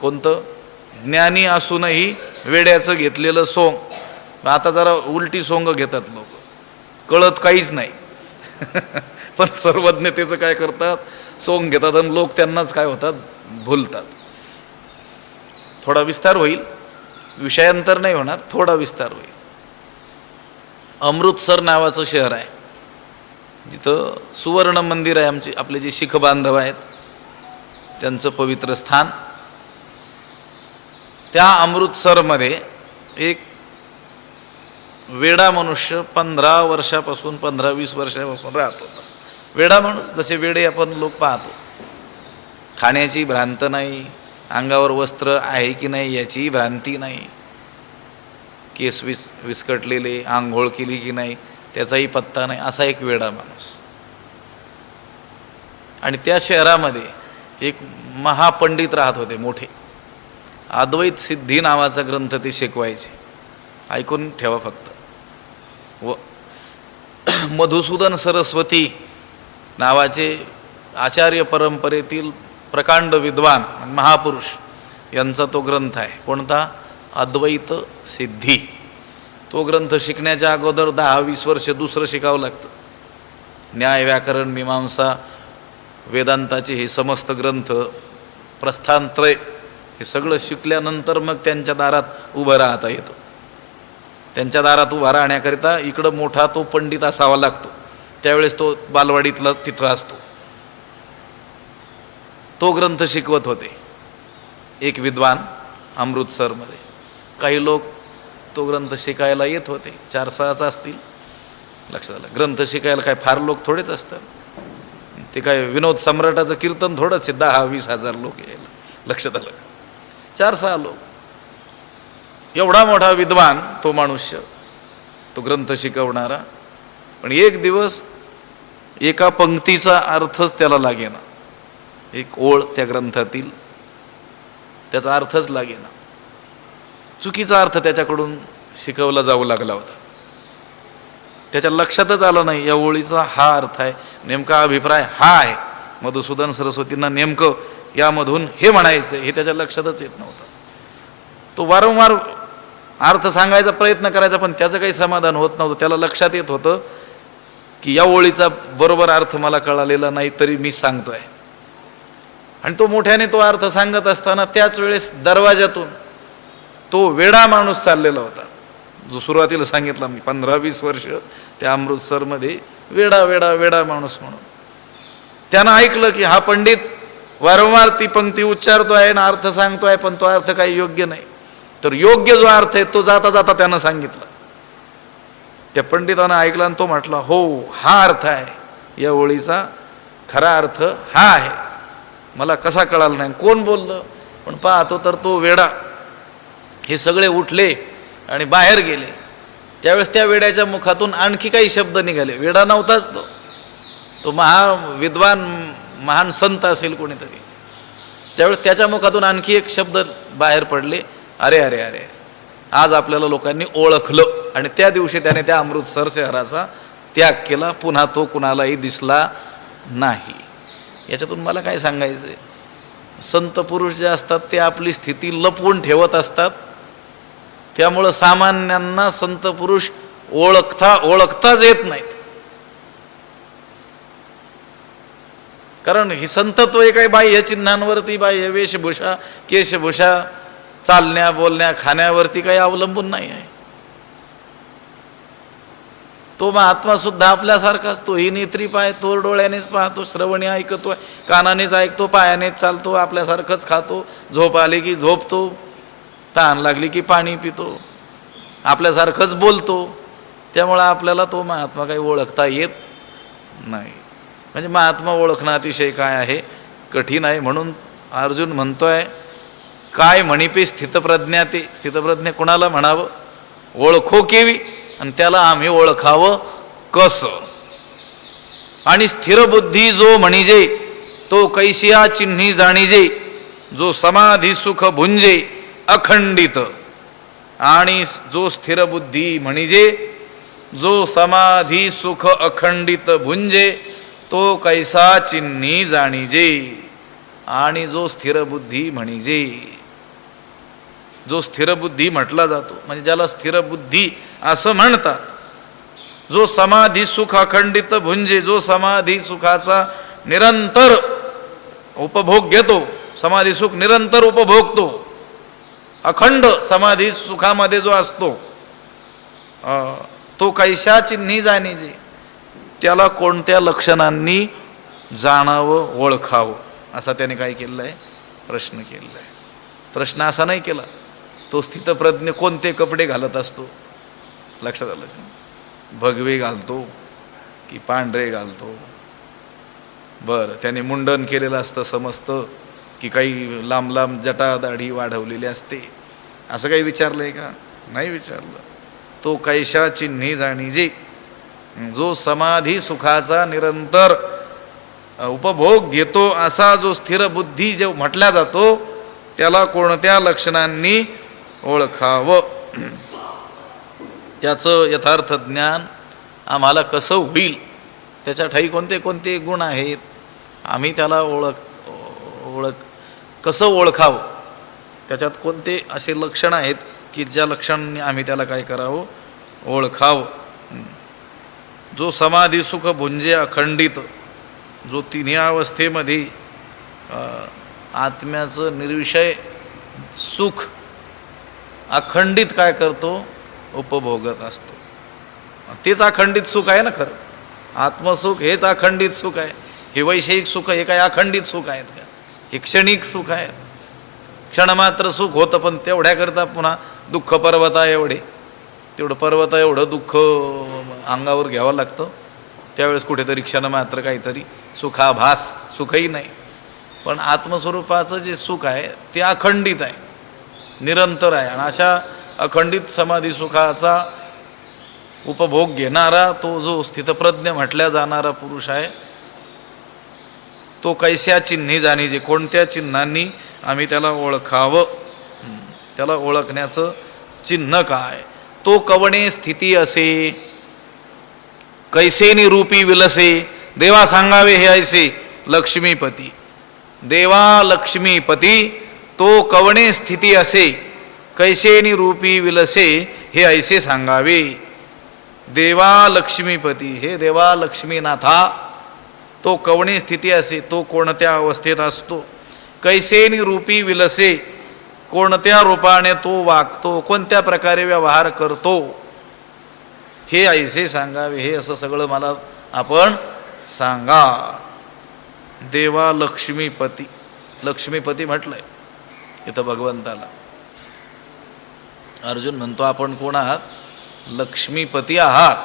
कोणतं? ज्ञानी असूनही वेड्याचं घेतलेलं सोंग. आता जरा उलटी सोंग घेतात लोक, कळत काहीच नाही पण सर्वज्ञतेचं काय करतात, सोंग घेतात आणि लोक त्यांनाच काय होतात, भुलतात. थोडा विस्तार होईल, विषयांतर नाही होणार, थोडा विस्तार होईल. अमृतसर नावाचं शहर आहे, जिथं सुवर्ण मंदिर आहे. आपले जे शीख बांधव आहेत त्यांचं पवित्र स्थान. त्या अमृतसरमध्ये एक वेडा मनुष्य 15-20 वर्षापासून राहत होता. वेडा माणूस, जसे वेडे आपण लोक पाहतो, खाण्याची भ्रांत नाही, अंगावर वस्त्र आहे की नाही याचीही भ्रांती नाही, केस विस्कटलेले, आंघोळ केली की नाही त्याचाही पत्ता नाही, असा एक वेडा माणूस. आणि त्या शहरामध्ये एक महापंडित राहत होते, मोठे. अद्वैत सिद्धी नावाचा ग्रंथ ते शिकवायचे. ऐकून ठेवा फक्त. व मधुसूदन सरस्वती नावाचे आचार्य परंपरेतील प्रकांड विद्वान महापुरुष यांचा तो ग्रंथ आहे. कोणता? अद्वैत सिद्धी. तो ग्रंथ शिकण्याच्या अगोदर 10-20 वर्ष दुसरं शिकावं लागतं. न्याय, व्याकरण, मीमांसा, वेदांताचे हे समस्त ग्रंथ, प्रस्थानत्रय, हे सगळं शिकल्यानंतर मग त्यांच्या दारात उभं राहता येतं. त्यांच्या दारात उभा राहण्याकरिता इकडं मोठा तो पंडित असावा लागतो. त्यावेळेस तो बालवाडीतला तिथं असतो. तो ग्रंथ शिकवत होते एक विद्वान अमृतसरमध्ये. काही लोक तो ग्रंथ शिकायला येत होते, 4-6 असतील, लक्षात आलं. ग्रंथ शिकायला काय फार लोक थोडेच असतात, ते काय विनोद सम्राटाचं कीर्तन थोडंच आहे, 10-20 हजार लोक यायला, लक्षात आलं. 4-6 लोक. एवढा मोठा विद्वान तो मनुष्य, तो ग्रंथ शिकवणारा. पण एक दिवस एका पंक्तीचा अर्थच त्याला लागेना, एक ओळ त्या ग्रंथातील त्याचा अर्थच लागेना. चुकीचा अर्थ त्याच्याकडून शिकवला जाऊ लागला होता. त्याच्या लक्षातच आलं नाही या ओळीचा हा अर्थ आहे, नेमका अभिप्राय हा आहे. मधुसूदन सरस्वतींना नेमकं यामधून हे म्हणायचं हे त्याच्या लक्षातच येत नव्हतं. तो वारंवार अर्थ सांगायचा प्रयत्न करायचा, पण त्याचं काही समाधान होत नव्हतं. त्याला लक्षात येत होतं की या ओळीचा बरोबर अर्थ मला कळालेला नाही, तरी मी सांगतोय. आणि तो मोठ्याने तो अर्थ सांगत असताना त्याच वेळेस दरवाजातून तो वेडा माणूस चाललेला होता, जो सुरुवातीला सांगितला मी 15-20 वर्ष त्या अमृतसरमध्ये वेडा वेडा वेडा माणूस म्हणून. त्यानं ऐकलं की हा पंडित वारंवार ती पंक्ती उच्चारतोय आणि अर्थ सांगतोय, पण तो अर्थ काही योग्य नाही. तर योग्य जो अर्थ आहे तो जाता जाता त्यानं सांगितला. त्या पंडितानं ऐकला आणि तो म्हटला, हो, हा अर्थ आहे, या ओळीचा खरा अर्थ हा आहे. मला कसा कळाला नाही, कोण बोललं? पण पाहतो तर तो वेडा. हे सगळे उठले आणि बाहेर गेले. त्यावेळेस त्या वेड्याच्या मुखातून आणखी काही शब्द निघाले. वेडा नव्हताच तो महाविद्वान, महान संत असेल कोणीतरी. त्यावेळेस त्याच्या मुखातून आणखी एक शब्द बाहेर पडले, अरे अरे अरे, आज आपल्याला लोकांनी ओळखलं. आणि त्या दिवशी त्याने त्या अमृतसर शहराचा त्याग केला. पुन्हा तो कुणालाही दिसला नाही. याच्यातून मला काय सांगायचं आहे, संत पुरुष जे असतात ते आपली स्थिती लपवून ठेवत असतात. त्यामुळं सामान्यांना संत पुरुष ओळखताच येत नाहीत. कारण ही संतत्व हे काही बाह्य चिन्हांवरती, बाह्य वेशभूषा, केशभूषा, चालण्या बोलण्या खाण्यावरती काही अवलंबून नाही आहे. तो महात्मा सुद्धा आपल्यासारखाच. तोही नेत्री पाय, तो डोळ्यानेच पाहतो, श्रवणी ऐकतो, कानानेच ऐकतो, पायानेच चालतो, आपल्यासारखंच खातो, झोप आली की झोपतो, तहान लागली की पाणी पितो, आपल्यासारखंच बोलतो. त्यामुळं आपल्याला तो महात्मा काही ओळखता येत नाही. म्हणजे महात्मा ओळखणं अतिशय काय आहे, कठीण आहे. म्हणून अर्जुन म्हणतोय काय म्हणिपे स्थितप्रज्ञा ते. स्थितप्रज्ञ कुणाला म्हणावं? ओळखो केवी आणि त्याला आम्ही ओळखावं कसं. आणि स्थिरबुद्धी जो म्हणिजे तो कैसिया चिन्ही जाणीजे, जो समाधी सुख भुंजे अखंडित. आणि जो स्थिरबुद्धी म्हणिजे, जो समाधी सुख अखंडित भुंजे, तो कैसा चिन्ही जाणीजे. आणि जो स्थिरबुद्धी म्हणिजे, जो स्थिरबुद्धी म्हटला जातो म्हणजे ज्याला स्थिरबुद्धी असं म्हणतात, जो समाधी सुख अखंडित भुंजे, जो समाधी सुखाचा निरंतर उपभोग घेतो, समाधी सुख निरंतर उपभोगतो, अखंड समाधी सुखामध्ये जो असतो, तो कैशा चिन्ही जाणीजे, त्याला कोणत्या लक्षणांनी जाणावं ओळखावं, असा त्याने काय केलेलं आहे? प्रश्न केलेला आहे. प्रश्न असा नाही केला, तो स्थितप्रज्ञ कोणते कपडे घालत असतो, लक्षात आलं का? भगवे घालतो की पांढरे घालतो? बरं, त्याने मुंडन केलेलं असतं समजतं की काही लांब लांब जटा दाढी वाढवलेली असते, असं काही विचारलंय का? नाही विचारलं. तो कैशा चिन्ही जाणीजे, जो समाधी सुखाचा निरंतर उपभोग घेतो असा जो स्थिर बुद्धी जो म्हटला जातो, त्याला कोणत्या लक्षणांनी ओळखावं, त्याचं यथार्थ ज्ञान आम्हाला कसं होईल, त्याच्या ठाई कोणते कोणते गुण आहेत, आम्ही त्याला कसं ओळखावं, त्याच्यात कोणते असे लक्षण आहेत की ज्या लक्षणांनी आम्ही त्याला काय करावं? ओळखावं. जो समाधी सुख भुंजे अखंडित, जो तिन्ही अवस्थेमध्ये आत्म्याचं निर्विषय सुख अखंडित काय करतो? उपभोगत असतो. तेच अखंडित सुख आहे ना खरं. आत्मसुख हेच अखंडित सुख आहे. हे वैषयिक सुख हे काय अखंडित सुख आहेत का? हे क्षणिक सुख आहे. क्षणमात्र सुख होतं, पण तेवढ्याकरता पुन्हा दुःख पर्वता एवढे, तेवढं पर्वता एवढं दुःख अंगावर घ्यावं लागतं. त्यावेळेस कुठेतरी क्षणमात्र काहीतरी सुखाभास, सुखही नाही. पण आत्मस्वरूपाचं जे सुख आहे ते अखंडित आहे, निरंतर आहे. आणि अशा अखंडित समाधी सुखाचा उपभोग घेणारा तो जो स्थितप्रज्ञ म्हटल्या जाणारा पुरुष आहे, तो कैस्या चिन्ही जाणीजे, कोणत्या चिन्हांनी आम्ही त्याला ओळखावं, त्याला ओळखण्याचं चिन्ह काय? तो कवणे स्थिती असे, कैसे निरूपी विलसे, देवा सांगावे हे ऐसे लक्ष्मीपती. देवा लक्ष्मीपती तो कवणे स्थिती असे, कैसे निरूपी विलसे हे ऐसे सांगावे. देवा लक्ष्मीपती, हे देवा लक्ष्मीनाथा, तो कवणी स्थिती असे, तो कोणत्या अवस्थेत असतो, कैसे निरूपी विलसे, कोणत्या रूपाने तो वागतो, कोणत्या प्रकारे व्यवहार करतो, हे ऐसे सांगावे. हे असं सगळं मला आपण सांगा. देवा लक्ष्मीपती, लक्ष्मीपती म्हटलंय इथं भगवंताला. अर्जुन म्हणतो आपण कोण आहात? लक्ष्मीपती आहात.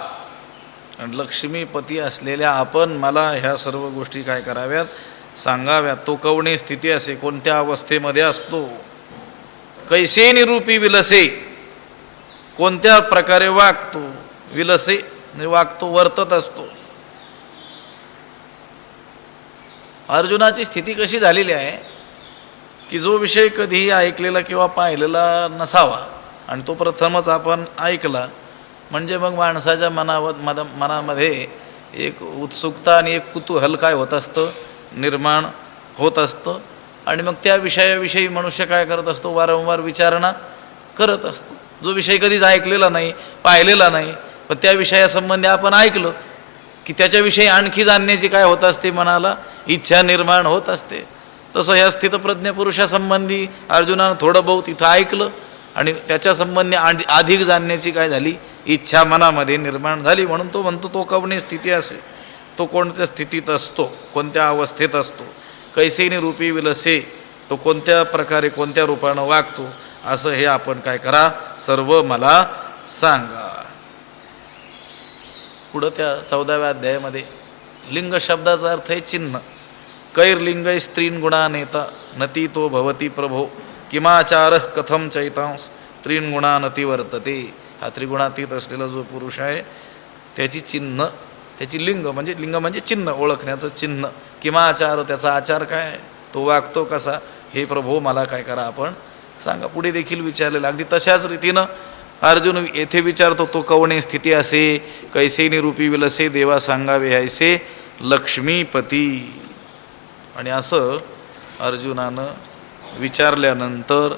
आणि लक्ष्मीपती असलेल्या आपण मला ह्या सर्व गोष्टी काय कराव्यात? सांगाव्यात. तो कवणे स्थिती असे, कोणत्या अवस्थेमध्ये असतो, कैसे निरूपी विलसे, कोणत्या प्रकारे वागतो, विलसे वागतो, वर्तत असतो. अर्जुनाची स्थिती कशी झालेली आहे की जो विषय कधीही ऐकलेला किंवा पाहिलेला नसावा आणि तो प्रथमच आपण ऐकला म्हणजे मग माणसाच्या मनामध्ये एक उत्सुकता आणि एक कुतूहल काय होत असतं? निर्माण होत असतं. आणि मग त्या विषयाविषयी मनुष्य काय करत असतो? वारंवार विचारणा करत असतो. जो विषय कधीच ऐकलेला नाही, पाहिलेला नाही, पण त्या विषयासंबंधी आपण ऐकलं की त्याच्याविषयी आणखी जाणण्याची काय होत असते? मनाला इच्छा निर्माण होत असते. तसं ह्या स्थितप्रज्ञ पुरुषासंबंधी अर्जुनानं थोडं बहुत इथं ऐकलं आणि त्याच्या संबंधी अधिक जाणण्याची काय झाली? इच्छा मनामध्ये निर्माण झाली. म्हणून तो म्हणतो तो कवणे स्थिती असे, तो कोणत्या स्थितीत असतो, कोणत्या अवस्थेत असतो, कैसे निरूपी विलसे, तो कोणत्या प्रकारे कोणत्या रूपानं वागतो, असं हे आपण काय करा? सर्व मला सांगा. पुढं त्या 14व्या अध्यायामध्ये लिंग शब्दाचा अर्थ आहे चिन्ह. कैर्लिंग स्त्रीन गुणा नेता नती तो भवती प्रभो किमाचार कथम चैतांस त्रीन गुणानती वर्तते. हा त्रिगुणातीत असलेला जो पुरुष आहे त्याची चिन्ह, त्याची लिंग म्हणजे चिन्ह, ओळखण्याचं चिन्ह. किमाचार, त्याचा आचार काय, तो वागतो कसा, हे प्रभू मला काय करा आपण सांगा. पुढे देखील विचारलेलं. अगदी तशाच रीतीनं अर्जुन येथे विचारतो, तो कवणे स्थिती असे कैसे निरूपी विलसे देवा सांगावे ऐसे लक्ष्मीपती. आणि असं अर्जुनानं विचारल्यानंतर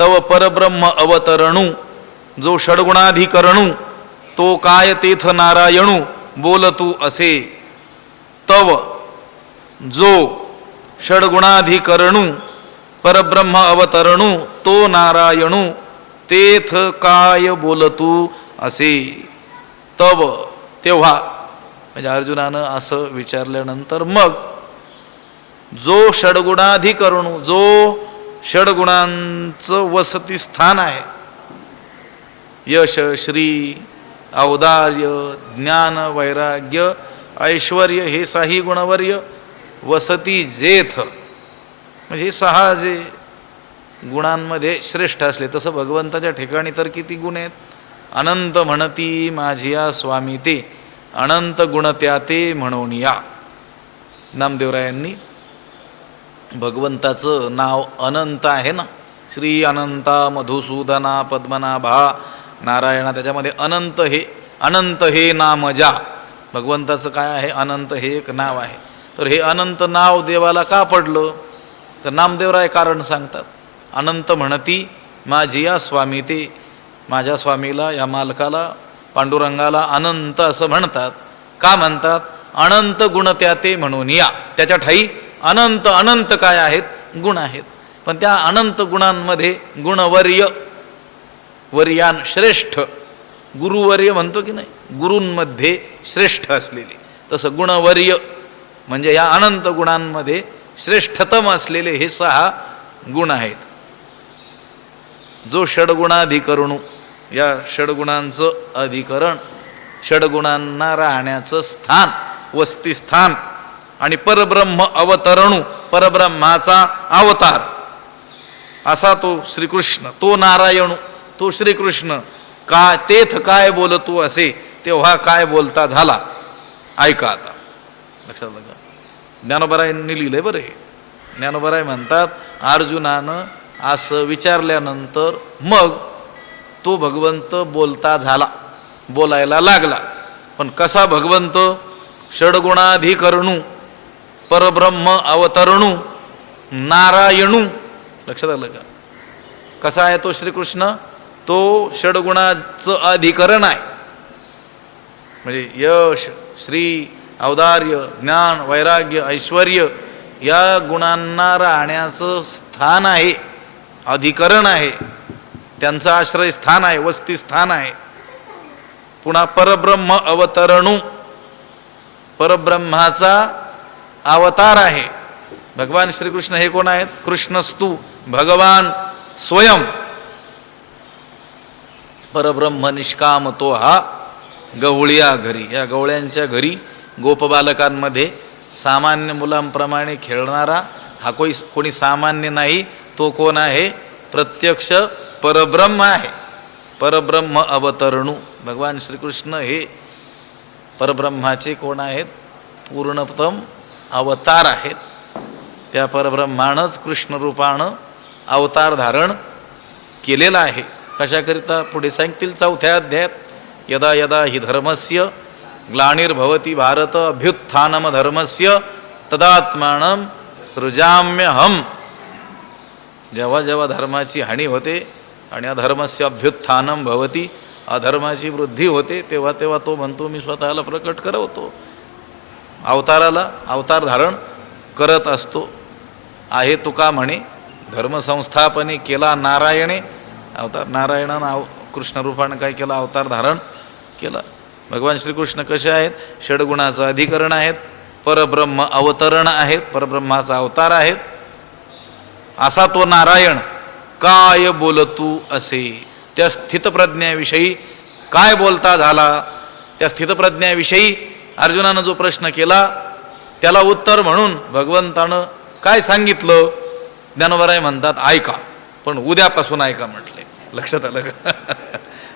तव परब्रह्म अवतरणू जो षड्गुणाधिकरणू तो काय तेथ नारायणू बोल तू असे. तव जो षड्गुणाधिकरणू परब्रह्म अवतरणू तो नारायणू तेथ काय बोलतू असे. तव तेव्हा म्हणजे अर्जुनानं असं विचारल्यानंतर मग जो षड्गुणाधिकरणू, जो षड्गुणांचं वसती स्थान आहे, यश श्री औदार्य ज्ञान वैराग्य ऐश्वर्य हे साही गुणवर्य वसती जेथ, म्हणजे हे सहा जे गुणांमध्ये श्रेष्ठ असले, तसं भगवंताच्या ठिकाणी तर किती गुण आहेत. अनंत म्हणती माझिया स्वामी ते अनंत गुण त्या ते म्हणून या. नामदेवरायांनी भगवंताचं नाव अनंत आहे ना, श्री अनंता मधुसूदना पद्मनाभा नारायणा, त्याच्यामध्ये अनंत हे नाम जा. भगवंताचं काय आहे, अनंत हे एक नाव आहे. तर हे अनंत नाव देवाला का पडलं, तर नामदेवराय कारण सांगतात. अनंत म्हणती माझी या स्वामी ते, माझ्या स्वामीला, या मालकाला पांडुरंगाला अनंत असं म्हणतात. का म्हणतात, अनंत गुण त्या ते म्हणून या. त्याच्या ठाई अनंत काय आहेत, गुण आहेत. पण त्या अनंत गुणांमध्ये गुणवर्य, वर्यान श्रेष्ठ, गुरुवर्य म्हणतो की नाही, गुरूंमध्ये श्रेष्ठ असलेले, तसं गुणवर्य म्हणजे या अनंत गुणांमध्ये श्रेष्ठतम असलेले हे सहा गुण आहेत. जो षड्गुणाधिकरणू, या षड्गुणांचं अधिकरण, षड्गुणांना राहण्याचं स्थान, वस्तीस्थान, आणि परब्रह्म अवतरणू, परब्रह्माचा अवतार असा तो श्रीकृष्ण, तो नारायणू, तो श्रीकृष्ण. का तेथ काय बोलतो असे, तेव्हा काय बोलता झाला. ऐका आता, लक्षात लगा. ज्ञानोबरायांनी लिहिलंय बरं हे. ज्ञानोबराय म्हणतात अर्जुनानं असं विचारल्यानंतर मग तो भगवंत बोलता झाला, बोलायला लागला. पण कसा भगवंत, षड्गुणाधिकरणू परब्रह्म अवतरणू नारायणू. लक्षात आलं का, कसा आहे तो श्रीकृष्ण, तो षड्गुणाचं अधिकरण आहे. म्हणजे यश श्री औदार्य ज्ञान वैराग्य ऐश्वर्य या गुणांना राहण्याचं स्थान आहे, अधिकरण आहे, त्यांचं आश्रय स्थान आहे, वस्ती स्थान आहे. पुन्हा परब्रह्म अवतरणू, परब्रह्माचा अवतार आहे. भगवान श्रीकृष्ण हे कोण आहेत, कृष्णस्तू भगवान स्वयं. परब्रह्म निष्काम तो हा गवळ्या घरी, या गवळ्यांच्या घरी गोपबालकांमध्ये सामान्य मुलांप्रमाणे खेळणारा हा कोणी सामान्य नाही. तो कोण आहे, प्रत्यक्ष परब्रह्म आहे. परब्रह्म अवतरणू, भगवान श्रीकृष्ण हे परब्रह्माचे कोण आहेत, पूर्णतम अवतार आहेत. त्या परब्रह्मानंच कृष्णरूपानं अवतार धारण केलेला आहे. कशाकरिता, पुढे सांगतील 4थ्या अध्यायात, यदा यदा हि धर्मस्य ग्लानिर्भवती भारत अभ्युत्थानम धर्मस्य तदात्मानं सृजाम्यहम. जेव्हा जेव्हा धर्माची हानी होते आणि अधर्मस्य अभ्युत्थानम भवती, अधर्माची वृद्धी होते, तेव्हा तेव्हा तो म्हणतो मी स्वतःला प्रकट करवतो, अवताराला अवतार धारण करत असतो. आहे तुका म्हणे धर्मसंस्थापने केला नारायणे अवतार. नारायणानं कृष्णरूपानं काय केलं, अवतार धारण केला. भगवान श्रीकृष्ण कसे आहेत, षड्गुणाचं अधिकरण आहेत, परब्रह्म अवतरण आहेत, परब्रह्माचा अवतार आहेत. असा तो नारायण काय बोलतू असे, त्या स्थितप्रज्ञाविषयी काय बोलता झाला. त्या स्थितप्रज्ञाविषयी अर्जुनानं जो प्रश्न केला त्याला उत्तर म्हणून भगवंतानं काय सांगितलं. ज्ञानोबराय म्हणतात ऐका. पण उद्यापासून ऐका म्हटले. लक्षात आलं का?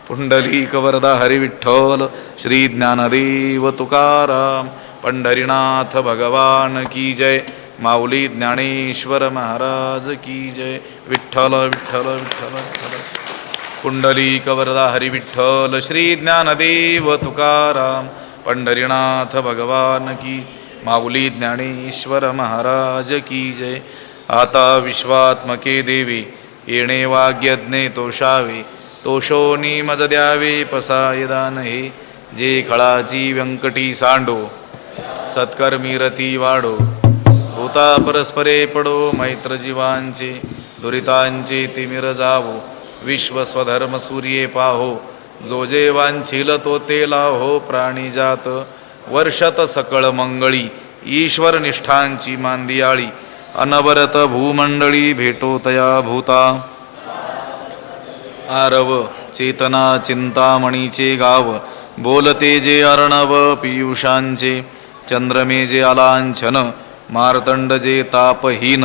पुंडलिक वरदा हरी विठ्ठल, श्री ज्ञानदेव तुकाराम, पंढरीनाथ भगवान की जय, माऊली ज्ञानेश्वर महाराज की जय. विठ्ठल विठ्ठल विठ्ठल विठ्ठल. पुंडलिक वरदा हरी विठ्ठल, श्री ज्ञानदेव तुकाराम, पंढरीनाथ भगवान की, माऊली ज्ञानेश्वर महाराज की जय. आता विश्वात्मके देवी, येणे वाग्यज्ञे तोषावे, तोषोनी मज द्यावे पसाय दान हे. जे खळाची व्यंकटी सांडो, सत्कर्मी रती वाढो, भूता परस्परे पडो, मैत्र जीवांचे दुरितांचे तिमिर जावो, विश्व स्वधर्म सूर्ये पाहो, जो जे वांछील तो ते लाहो. प्राणी जात वर्षत सकळ मंगळी, ईश्वर निष्ठांची मांदियाळी, अनवरत भूमंडळी भेटो तया भूता. आरव चेतना चिंतामणीचे गाव, बोलते जे अर्णव पियुषांचे, चंद्रमे जे आलांछन, मार्तंड जे तापहीन,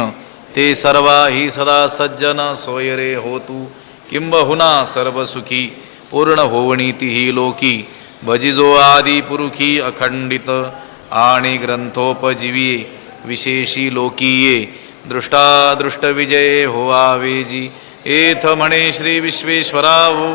ते सर्वाही सदा सज्जन. सोयरे होतू किंबहुना सर्व सुखी, पूर्ण होवणी तिही लोकी, भजिजो आदि पुरुखी अखंडित, आणि ग्रंथोपजीविये विशेषी लोकीये. दृष्टादृष्ट विजय होवावेजी, एथ म्हणे श्री विश्वेश्वरावो,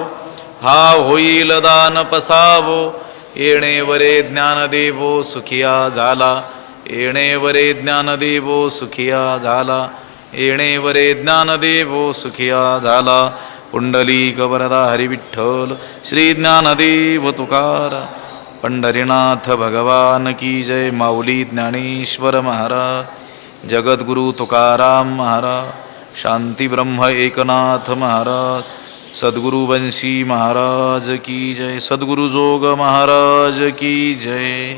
हा होईल दान पसावो. येणे वरे ज्ञानदेवो सुखिया झाला, येणे वरे ज्ञानदेवो सुखिया झाला, येणे वरे ज्ञानदेवो सुखिया झाला. पुंडलिक वरदा हरी विठ्ठल, श्री ज्ञानदेव तुकाराम, पंढरीनाथ भगवान की जय. माऊली ज्ञानेश्वर महाराज, जगद्गुरु तुकाराम महाराज, शांती ब्रह्म एकनाथ महाराज, सद्गुरु बंशी महाराज की जय. सद्गुरु जोग महाराज की जय.